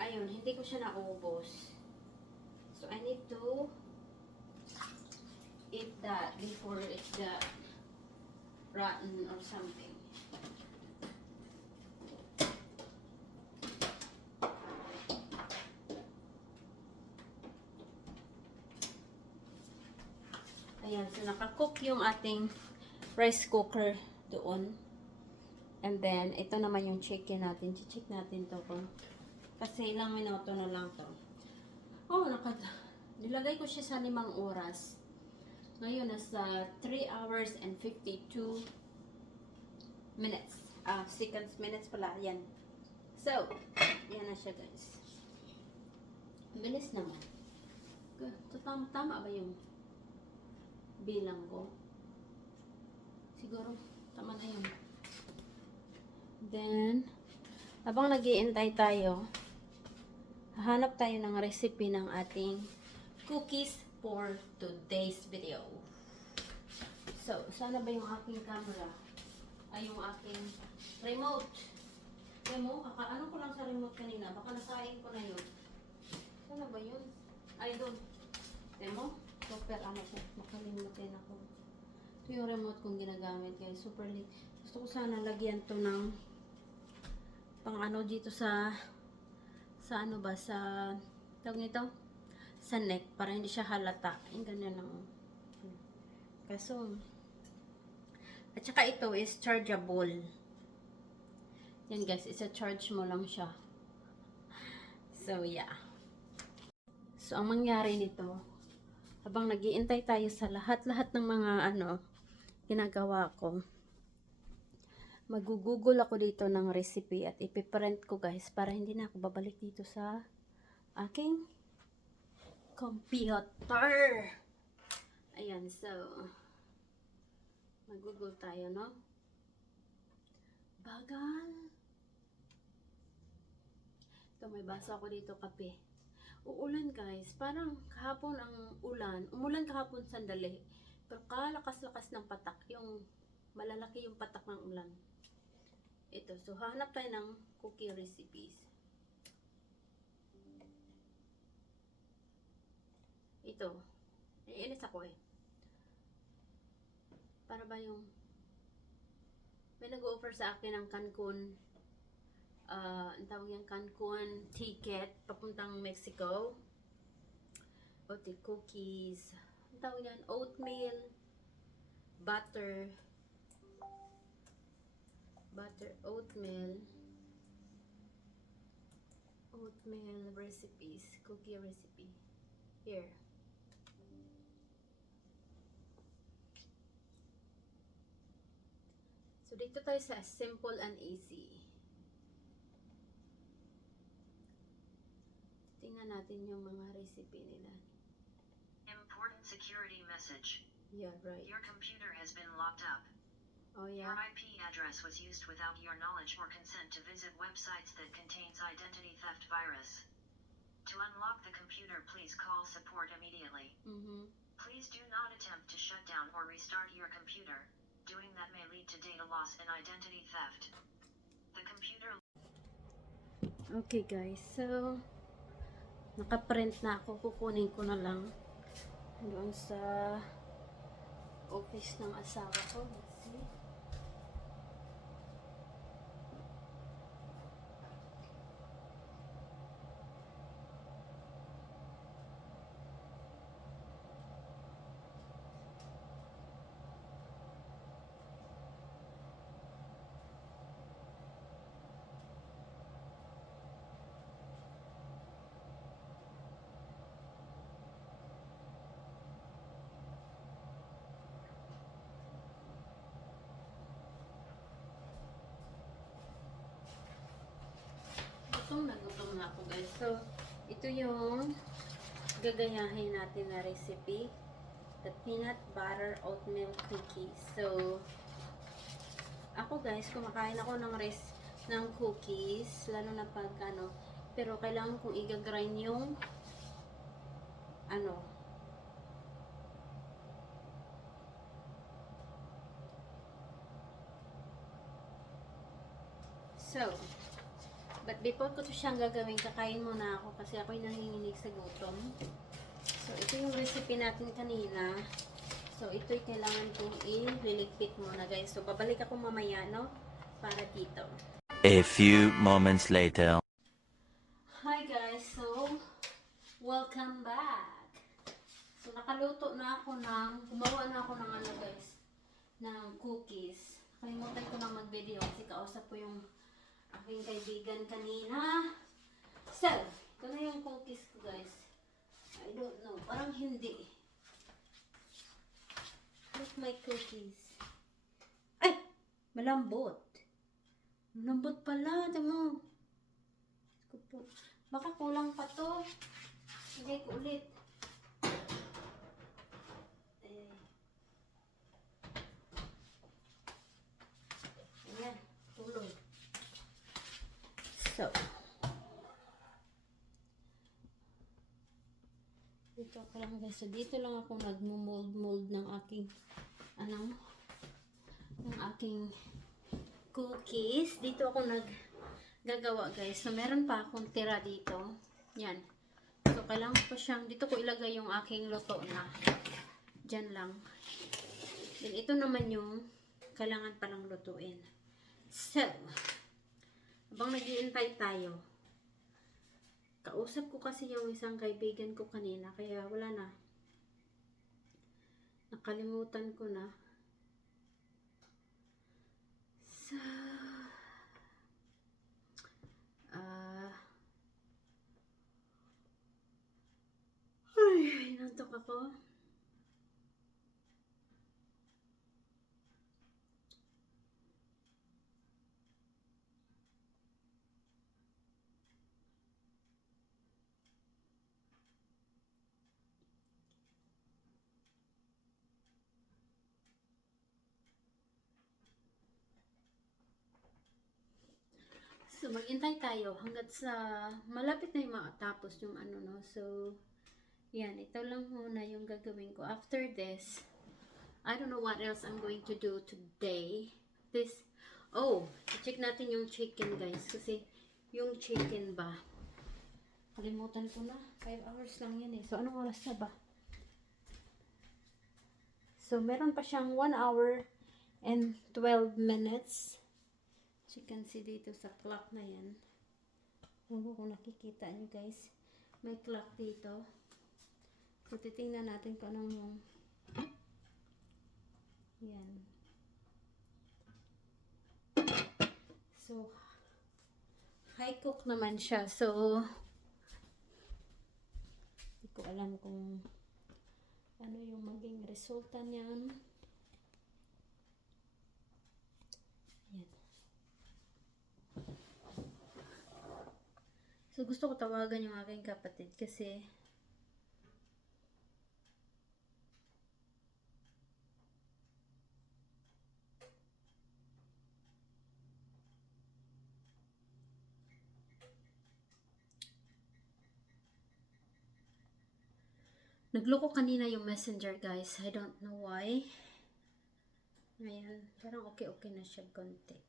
ayun, hindi ko siya naubos. So, I need to eat that before it got rotten or something. Ayan, so nakakook yung ating rice cooker doon. And then, ito naman yung chicken natin. Check natin to kung kasi ilang minuto na lang to. Oh, nilagay ko siya sa 5 oras. Ngayon, nasa 3 hours and 52 minutes. Seconds, minutes pala. Yan. So, yan na siya, guys. Bilis naman. Tama ba yung bilang ko? Siguro, tama na yun. Then, habang nag-iintay tayo, hahanap tayo ng recipe ng ating cookies for today's video. So, sana ba yung aking camera? Ay, yung aking remote. Ano ko lang sa remote kanina. Baka nasain ko na yun. Sana ba yun? Ay, doon. Demo? Super, makalimutin ako. Ito yung remote kong ginagamit, guys. Super late. Gusto ko sana lagyan to ng pang ano dito sa ano ba, sa tawag nito? Sa neck, para hindi siya halata. Yung ganyan lang. Kaso, at saka ito is chargeable. Yan guys, isa-charge mo lang siya. So, yeah. So, ang mangyari nito, habang nag-iintay tayo sa lahat-lahat ng mga ginagawa ko, mag-google ako dito ng recipe at ipiprint ko guys para hindi na ako babalik dito sa aking computer. Ayan, so mag-google tayo, no? Bagal. Ito, may basa ako dito, kape. Uulan guys, parang kahapon ang ulan. Umulan kahapon sandali. Pero kalakas-lakas ng patak, yung malalaki yung patak ng ulan. Ito, so hahanap tayo ng cookie recipes. Ito, naiinis ako eh. Para ba yung may nag-offer sa akin ng Cancun, ang tawag yung Cancun ticket papuntang Mexico. O the cookies, ang tawag yan, oatmeal, oatmeal recipes, cookie recipe. Here. So, dito tayo sa simple and easy. Tingnan natin yung mga recipe nila. Important security message. Yeah, right. Your computer has been locked up. Oh, yeah. Your IP address was used without your knowledge or consent to visit websites that contains identity theft virus. To unlock the computer, please call support immediately. Please do not attempt to shut down or restart your computer. Doing that may lead to data loss and identity theft. The computer... Okay guys, so nakaprint na ako. Kukunin ko na lang doon sa office ng asawa ko. Let's see. Gutom na ako guys. So, ito yung gagayahin natin na recipe. The peanut butter oatmeal cookies. So, ako guys, kumakain ako ng cookies, lalo na pag pero kailangan kong i-grind yung so, but before ko to siyang gagawin, kakain muna ako kasi ako'y nanginginig sa gutom. So, ito yung recipe natin kanina. So, ito'y kailangan kong i-liligpit muna guys. So, babalik ako mamaya, no? Para dito. A few moments later. Hi guys, so, welcome back. So, nakaluto na ako gumawa na ako ng guys, ng cookies. Kalimutan ko lang mag-video kasi kausap ko yung aking kaibigan kanina. So, ito na yung cookies ko, guys. I don't know. Parang hindi. Look my cookies. Ay! Malambot. Malambot pala. Ito mo. Baka kulang pa to. Hindi ko ulit. Ayan. Tuloy. So, dito ako lang guys. So, dito lang ako nagmo-mold ng aking ng aking cookies. Dito ako naggagawa guys. So, meron pa akong tira dito. Yan. So, kailangan pa siyang, dito ko ilagay yung aking luto na. Diyan lang. Then, ito naman yung kailangan palang lutuin. So, habang nag-iintay tayo, kausap ko kasi yung isang kaibigan ko kanina, kaya wala na. Nakalimutan ko na. So, ay, nantok ako. So, maghintay tayo hanggat sa malapit na yung matapos yung ano, no. So, yan. Ito lang muna yung gagawin ko. After this, I don't know what else I'm going to do today. Check natin yung chicken, guys. Kasi, yung chicken ba, kalimutan ko na. 5 hours lang yan eh. So, anong oras na ba? So, meron pa siyang 1 hour and 12 minutes. As you can see dito sa clock na yan. Huwag kung nakikita nyo guys. May clock dito. So, titingnan natin kung anong yung yan. So, high cook naman siya. So, hindi ko alam kung ano yung maging resulta niyan. Yan. So, gusto ko tawagan yung aking kapatid kasi nagloko kanina yung messenger, guys. I don't know why. Ayan. Parang okay na siya konti.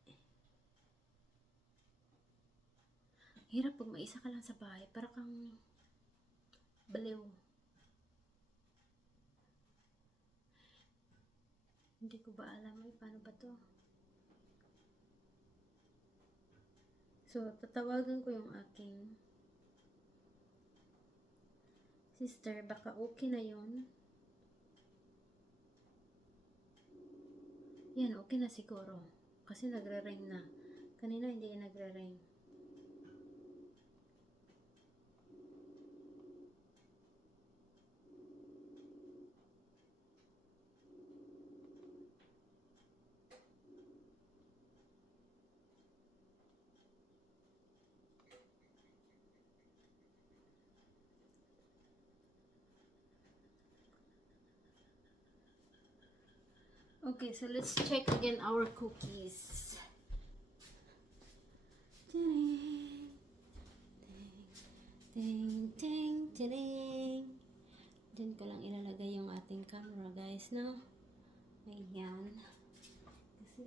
Hirap pag maisa ka lang sa bahay. Para kang baliw. Hindi ko ba alam paano ba to. So, tatawagan ko yung aking sister. Baka okay na yun. Yan, okay na siguro. Kasi nagre-ring na. Kanina hindi nagre-ring. Okay, so let's check again our cookies. Ding, ding, ding, ding. Diyan ko lang ilalagay yung ating camera, guys, no? Ayan. Kasi,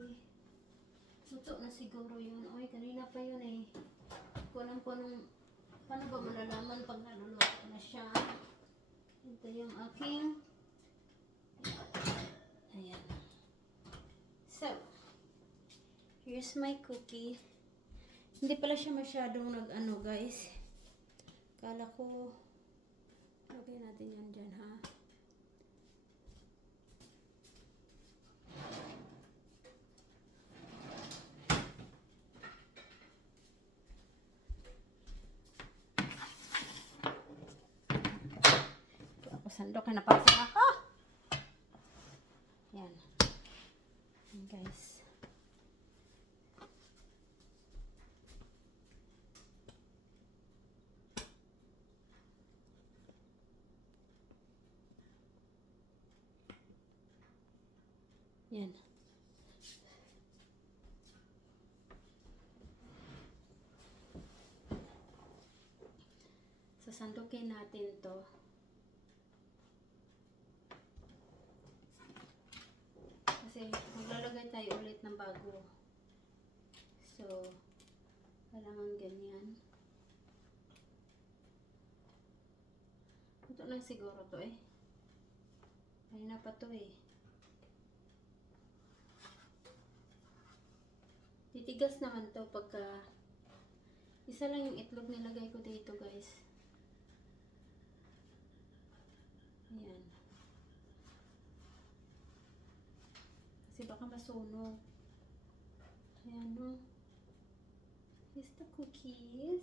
luto na siguro yun. Oy, kanina pa yun eh. Kung alam po nung, paano ba malalaman pag naluluto na siya. Ito yung aking, ayan. So, here's my cookie. Hindi pala siya masyadong nag-ano, guys. Kala ko, lagay natin yan dyan, ha? sandok na napasok ako. Yan. Yan guys. Yan. Sasandukin natin to. Kasi maglalagay tayo ulit ng bago. So, kailangan ganyan. Ito lang siguro to eh. Ayun na pa to eh. Titigas naman to pagka isa lang yung itlog nilagay ko dito guys. Ayan. Kasi baka masunog. Ayan no. Here's the cookies.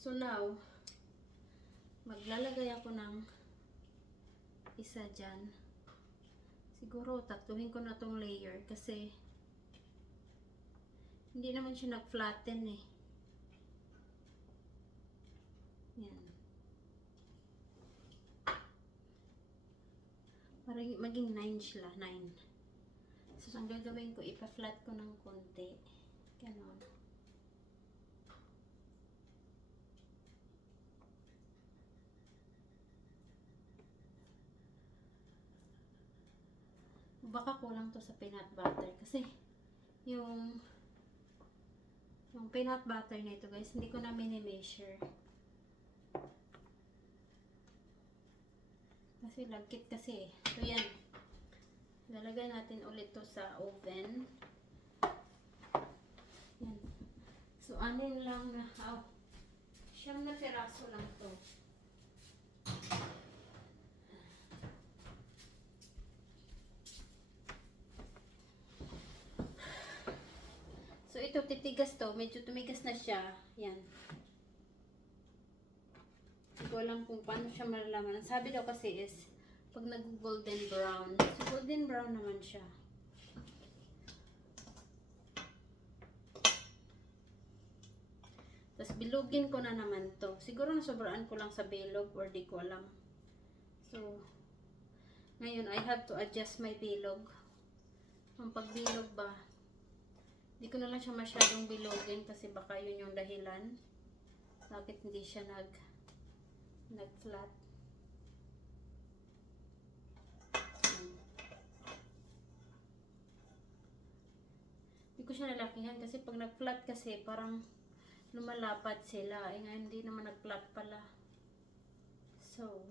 So now, maglalagay ako ng isa dyan. Siguro tatuhin ko na tong layer kasi hindi naman siya nag-flatten eh. Yan. Para maging 9 sila, 9. So, ang gagawin ko, ipa-flat ko ng konti. Ganon. Baka kulang to sa peanut butter kasi yung peanut butter nito guys, hindi ko na mini-measure. Kasi lagkit kasi. So yan. Lalagay natin ulit to sa oven. Yan. So anin lang na, siyam na piraso lang to. So ito titigas to, medyo tumigas na siya. Yan. Hindi ko alam kung paano siya malalaman. Ang sabi daw kasi is pag nag-golden brown. So golden brown naman siya. Tapos bilugin ko na naman to. Siguro nasobraan ko lang sa bilog or di ko alam. So ngayon I have to adjust my bilog. Ang pagbilog ba, hindi ko na lang siya masyadong bilogin kasi baka yun yung dahilan bakit hindi siya nag-flat. Hindi ko siya nalakihan kasi pag nag-flat kasi parang lumalapat sila. Eh ngayon hindi naman nag-flat pala. So,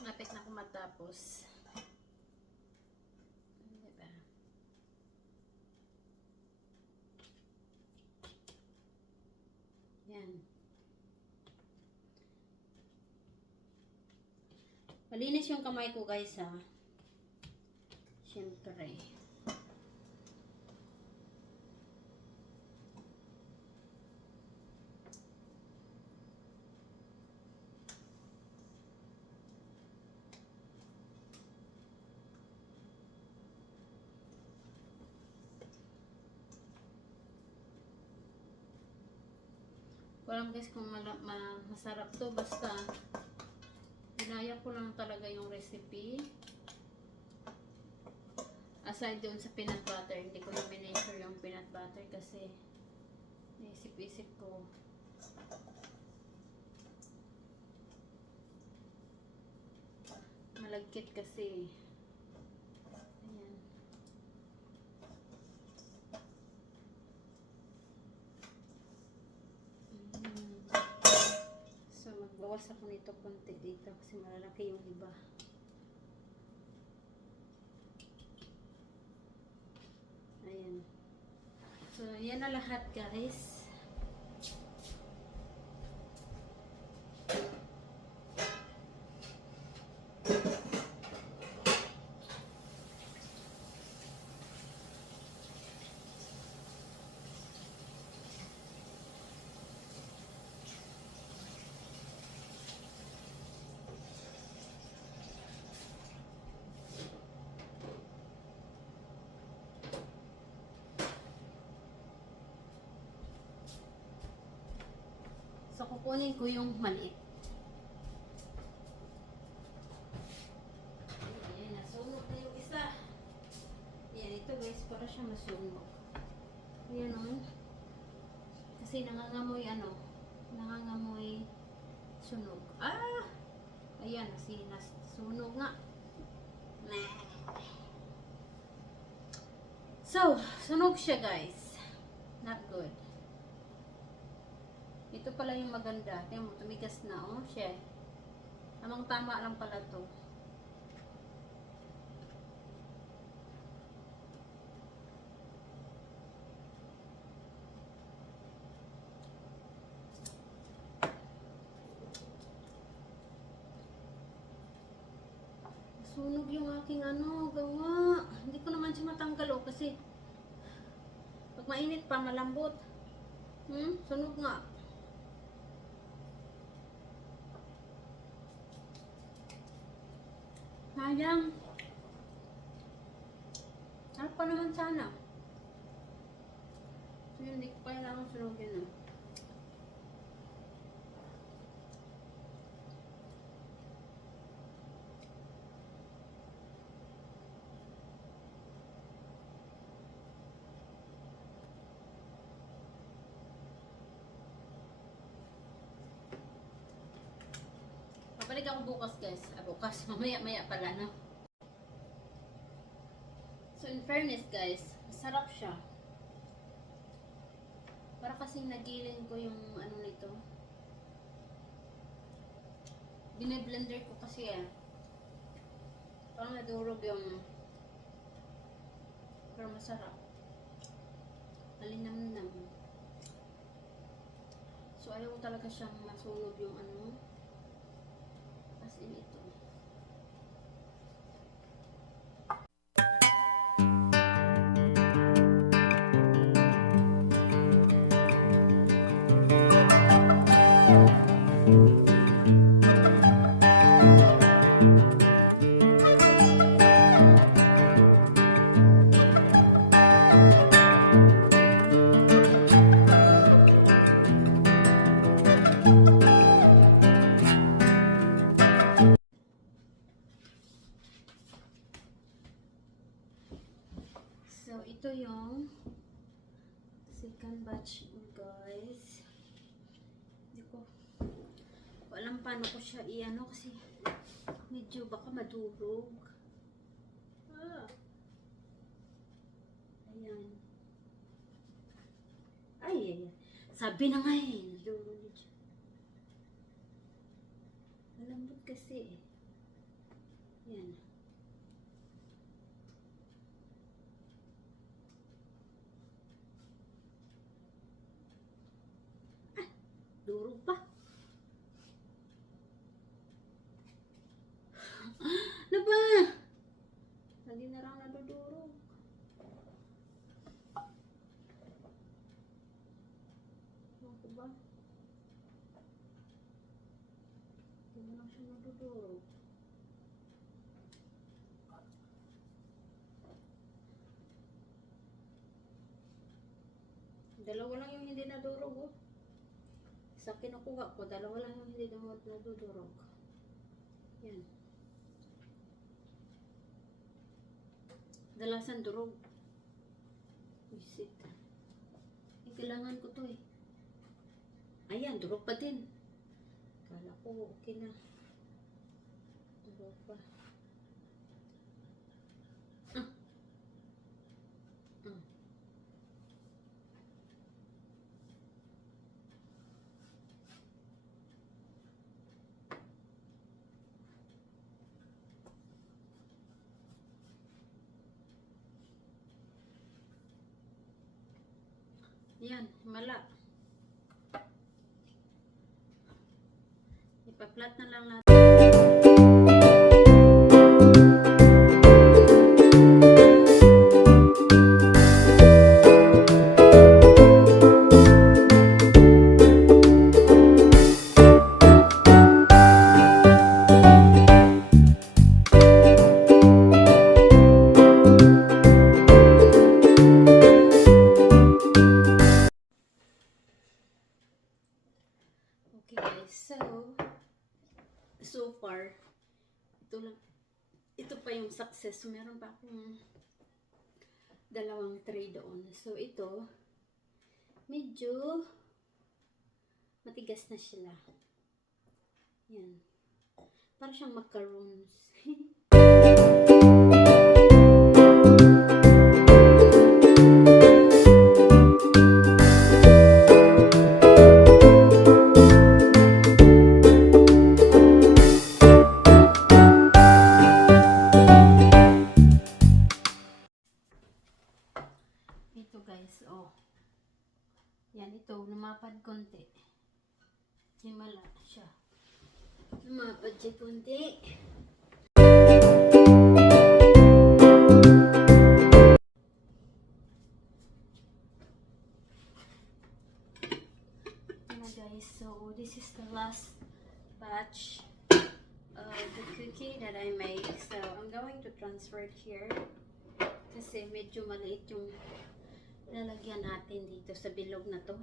napit na ako matapos. Diba? Yan. Malinis yung kamay ko guys ha. Siyempre. Walang guys kung masarap to, basta ginaya ko lang talaga yung recipe. Aside doon sa peanut butter, hindi ko na measure yung peanut butter kasi naisip-isip ko. Malagkit kasi. Ayan. So, magbawas babawas ako nito konti dito kasi malalaki yung iba. Ayan. So, yan na lahat guys. So, kukunin ko yung maliit. Ayan, nasunog na yung isa. Ayan, ito guys, para siya masunog. Ayan o. Kasi nangangamoy nangangamoy sunog. Ah! Ayan, nasunog nga. So, sunog siya guys. Not good. Ito pala yung maganda. Tingnan mo, tumigas na, oh, siya. Tamang tama lang pala to. Sunog yung aking gawa. Hindi ko naman siya matanggal, oh, kasi pag mainit pa, malambot. Sunog nga. Sayang. Sarap pa naman sana. So, hindi ko kailangan sunugin, oh. Balik ako bukas guys. Bukas. Mamaya-maya pala, no? So, in fairness guys, masarap siya. Para kasing nagiling ko yung nito. Bine-blender ko kasi parang nadurog yung pero masarap. Malinamnam. So, ayaw ko talaga siyang masunog yung as in ito. So, ito yung second batch guys. Hindi ko alam paano ko siya kasi medyo baka madurog. Ayan. Ay. Sabi na nga nadurog siya. Malambot kasi Ayan. Durog pa. Ano ba? Lagi na lang nadudurog. Ano ba? Hindi na lang siya nadudurog. Dalawa lang yung hindi nadurog, oh. Sa kinukuha ko, dalawa lang yung hindi nadudurog. Yan. Dalasan durog. Visit. Kailangan ko to eh. Ayan, durog pa din. Kala ko okay na. Durog pa. Yan, mala. Ipa-flat na lang natin. Okay guys, so far, ito pa yung success. So, meron pa akong dalawang tray doon. So, ito, medyo matigas na sila. Yan. Para siyang macarons. Ito guys, oh. Yan, ito, lumapad konti. Himala siya. Lumapad siya konti. Guys, so this is the last batch of the cookie that I make. So I'm going to transfer it here kasi medyo maliit yung lalagyan natin dito sa bilog na to.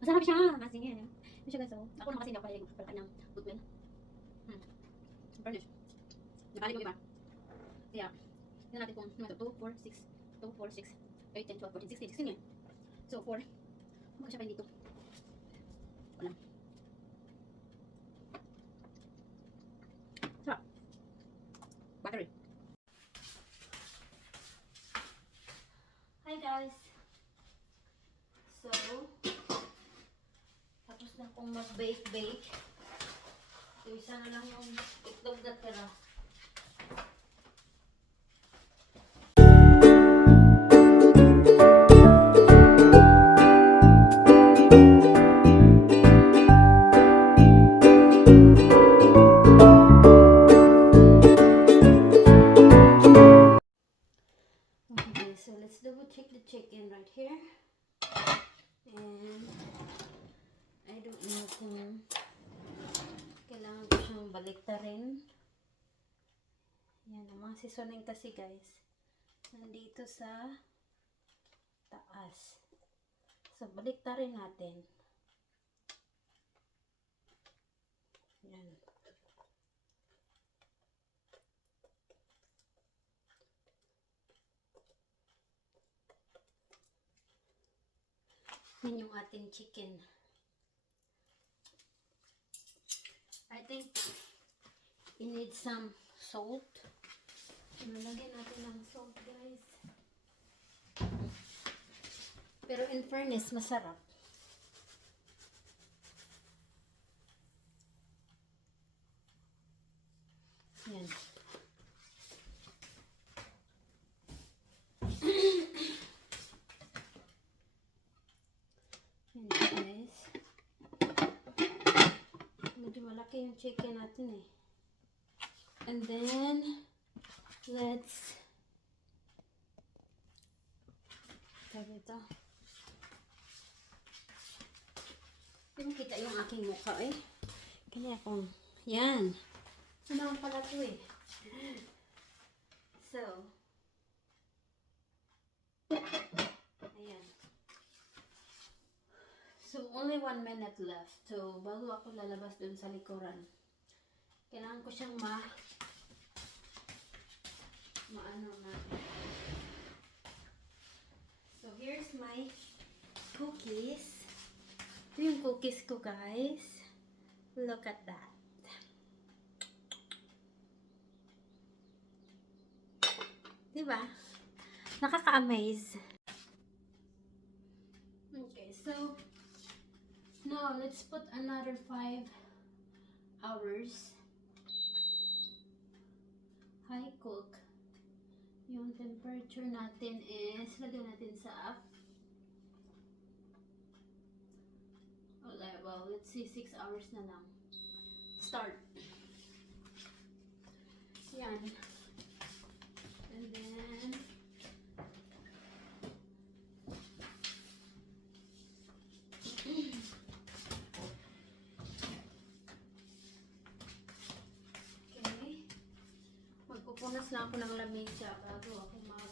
Masarap siya kasi yan. Ito siya guys. Ako naman kasi hindi ako kaya magpapalaka ng oatmeal. Furnish. Nakali ko iba. Kaya, tignan natin kung ano ito. 2, 4, 6, 2, 4, 6, 8, 10, 12, 14, 16, 16 yan. So, 4. Ano siya pa dito? Wala. Sarap. Battery. Hi guys. So, tapos na akong mag-bake. So, isa na lang yung itlog na tira. Okay, so let's double check the chicken right here. And I don't know kung kailangan ko siyang baliktarin. Yan, ang mga seasoning kasi guys, nandito sa taas. So, baliktarin natin. Yan. Yan yung ating chicken. I think it needs some salt. Nalagyan natin ng salt guys. Pero in fairness, masarap. Yan. Yan guys. Medyo malaki yung chicken natin eh. And then, let's tawag ito. Hindi kita yung aking mukha eh. Kaya akong, yan. Ano pala ito eh. So, ayan. So, only 1 minute left. So, bago ako lalabas dun sa likuran, kailangan ko siyang maano na. So, here's my cookies. Ito yung cookies ko, guys. Look at that. Diba? Nakaka-amaze. Okay, so now let's put another 5 hours. High cook. Yung temperature natin is, lagyan natin sa well, let's see, 6 hours na lang. Start. Yan. And then okay. Magpupunas lang ako ng lamesa bago ako mag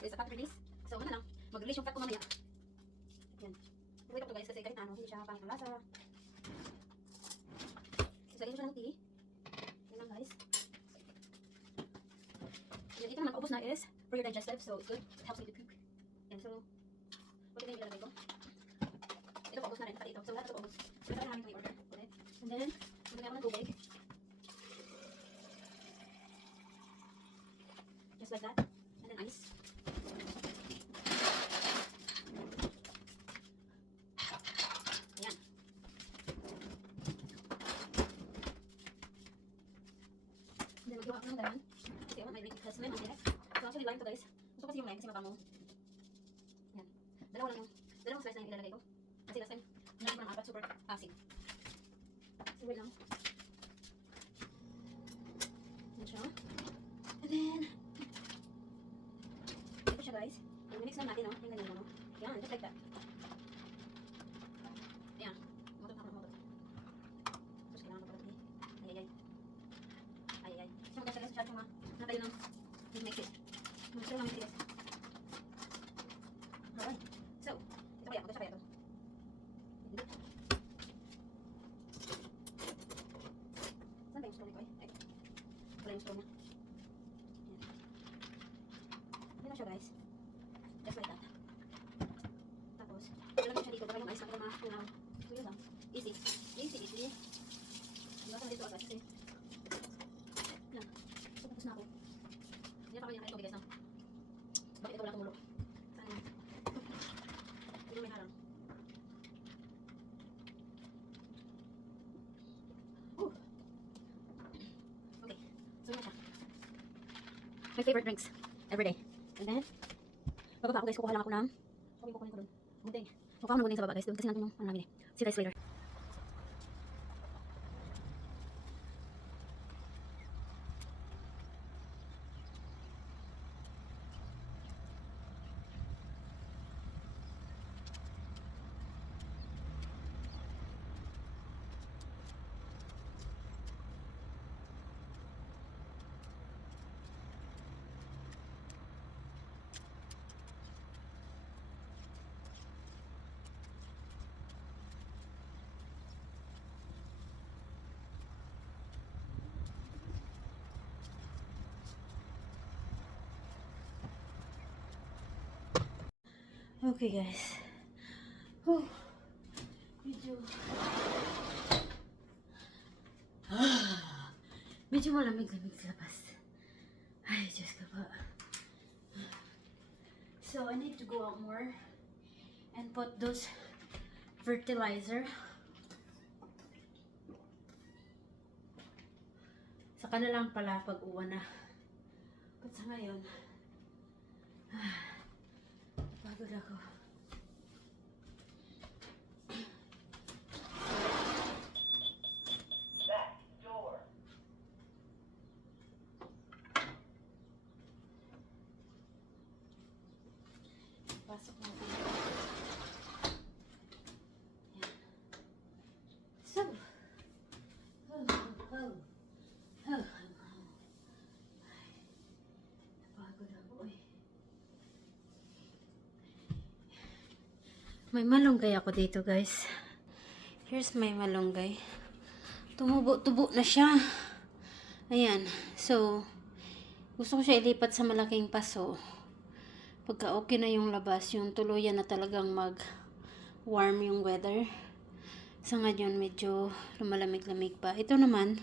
is a cut release. So, ano lang, mag-release yung cut ko mamaya. Yan. Wait up to guys, kasi kahit ano, hindi siya pangit ang lasa. So, lagyan ko siya ng tea. Yan lang guys. Yan, ito naman, paubos na is for your digestive, so it's good. It helps me to poop. Yan, so, pati na yung ilalagay ko. Ito paubos na rin, pati ito. So, lahat ito paubos. So, ito namin ito i-order. Okay. And then, magagay ako ng tubig. Just like that. And then ice. Then magawa ako ng lemon. Kasi I want my drink has lemon in it. So actually lime to guys. Gusto ko kasi yung lime kasi mabango. Yan. Dalawang slice na yung ilalagay ko. Kasi last time, nilagay ko ng 4 super acid. So wait lang. Yan siya. And then, ito siya guys. I-mix lang natin, no? Yung ganyan, no? Yan, just like that. Yan. Umutot na ako ng umutot. Tapos kailangan ko pala ito. Ayayay. Ayayay. So magkasa guys, masyadong natayo ng mix it. Masyadong lang mix it. Alright. So, ito kaya. Magkasa kaya ito. Hindi. Saan ba yung straw nito eh? Ay. Wala yung straw niya. Yan na siya guys. Just like that. Tapos, ilagay siya dito. Baka yung ice na ito mga tuyo lang. Easy. Easy, easy. Diba ka na dito agad kasi. Yan. So, tapos na ako. Hindi na pa kanya kayo guys na. Bakit ito wala tumulo? Saan yun? Hindi may harang. Ooh. Okay. So, yan siya. My favorite drinks. Everyday. And then, bababa ako guys, kukuha lang ako ng kukunin ko doon. Gunting. Kukuha ako ng gunting sa baba guys. Doon kasi natin yung ano namin eh. See you guys later. Okay guys. Whew. Medyo malamig-lamig sa labas. Ay, Diyos ko pa. So, I need to go out more and put those fertilizer. Saka na lang pala pag uwan na. But sa ngayon, pagod ako. Pasok natin. Yan. So, May malunggay ako dito, guys. Here's my malunggay. Tumubo-tubo na siya. Ayan. So, gusto ko siya ilipat sa malaking paso. Pagka okay na yung labas, yung tuluyan na talagang mag-warm yung weather. Sa ngayon, medyo lumalamig-lamig pa. Ito naman,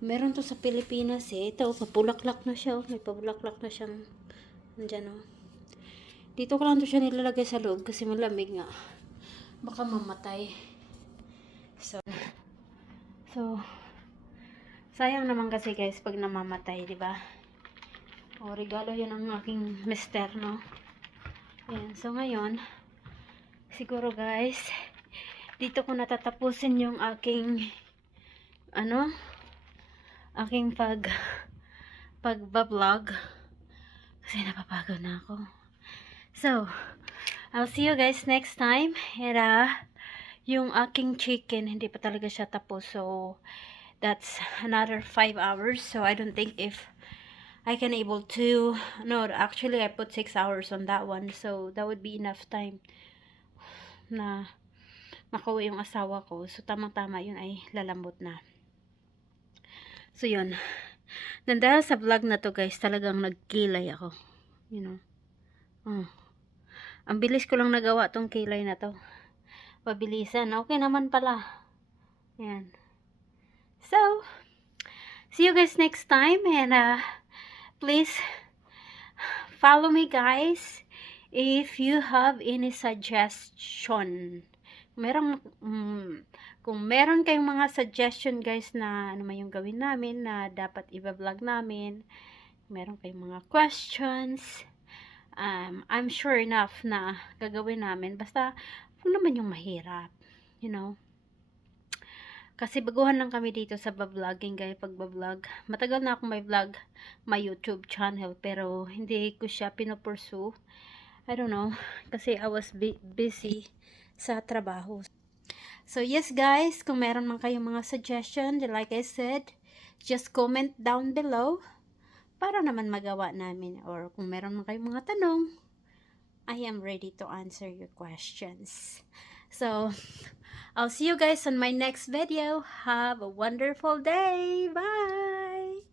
meron to sa Pilipinas eh. Ito, papulaklak na siya. May papulaklak na siyang, andyan oh. Dito ko lang to siya nilalagay sa loob kasi malamig nga. Baka mamatay. So, sayang naman kasi guys pag namamatay, di ba? O, regalo yun ang aking mister, no? Ayan, so ngayon, siguro guys, dito ko natatapusin yung aking, aking pag-vlog. Kasi napapagod na ako. So, I'll see you guys next time. And, yung aking chicken, hindi pa talaga siya tapos. So, that's another 5 hours. So, I don't think if I can able to, no, actually, I put 6 hours on that one. So, that would be enough time na makauwi yung asawa ko. So, tamang-tama yun ay lalambot na. So, yun. Then, dahil sa vlog na to, guys, talagang nagkilay ako. You know. Ang bilis ko lang nagawa tong kilay na to. Pabilisan. Okay naman pala. Ayan. So, see you guys next time. And, please, follow me, guys. If you have any suggestion. Kung meron kayong mga suggestion, guys, na ano man yung gawin namin, na dapat i-vlog namin. Meron kayong mga questions. I'm sure enough na gagawin namin. Basta, huwag naman yung mahirap. You know? Kasi baguhan lang kami dito sa vlogging, guys, pagbablog. Matagal na akong may vlog, my YouTube channel, pero hindi ko siya pinopursue. I don't know. Kasi I was busy sa trabaho. So, yes, guys, kung meron man kayong mga suggestion, like I said, just comment down below. Para naman magawa namin, or kung meron man kayong mga tanong, I am ready to answer your questions. So, I'll see you guys on my next video. Have a wonderful day. Bye!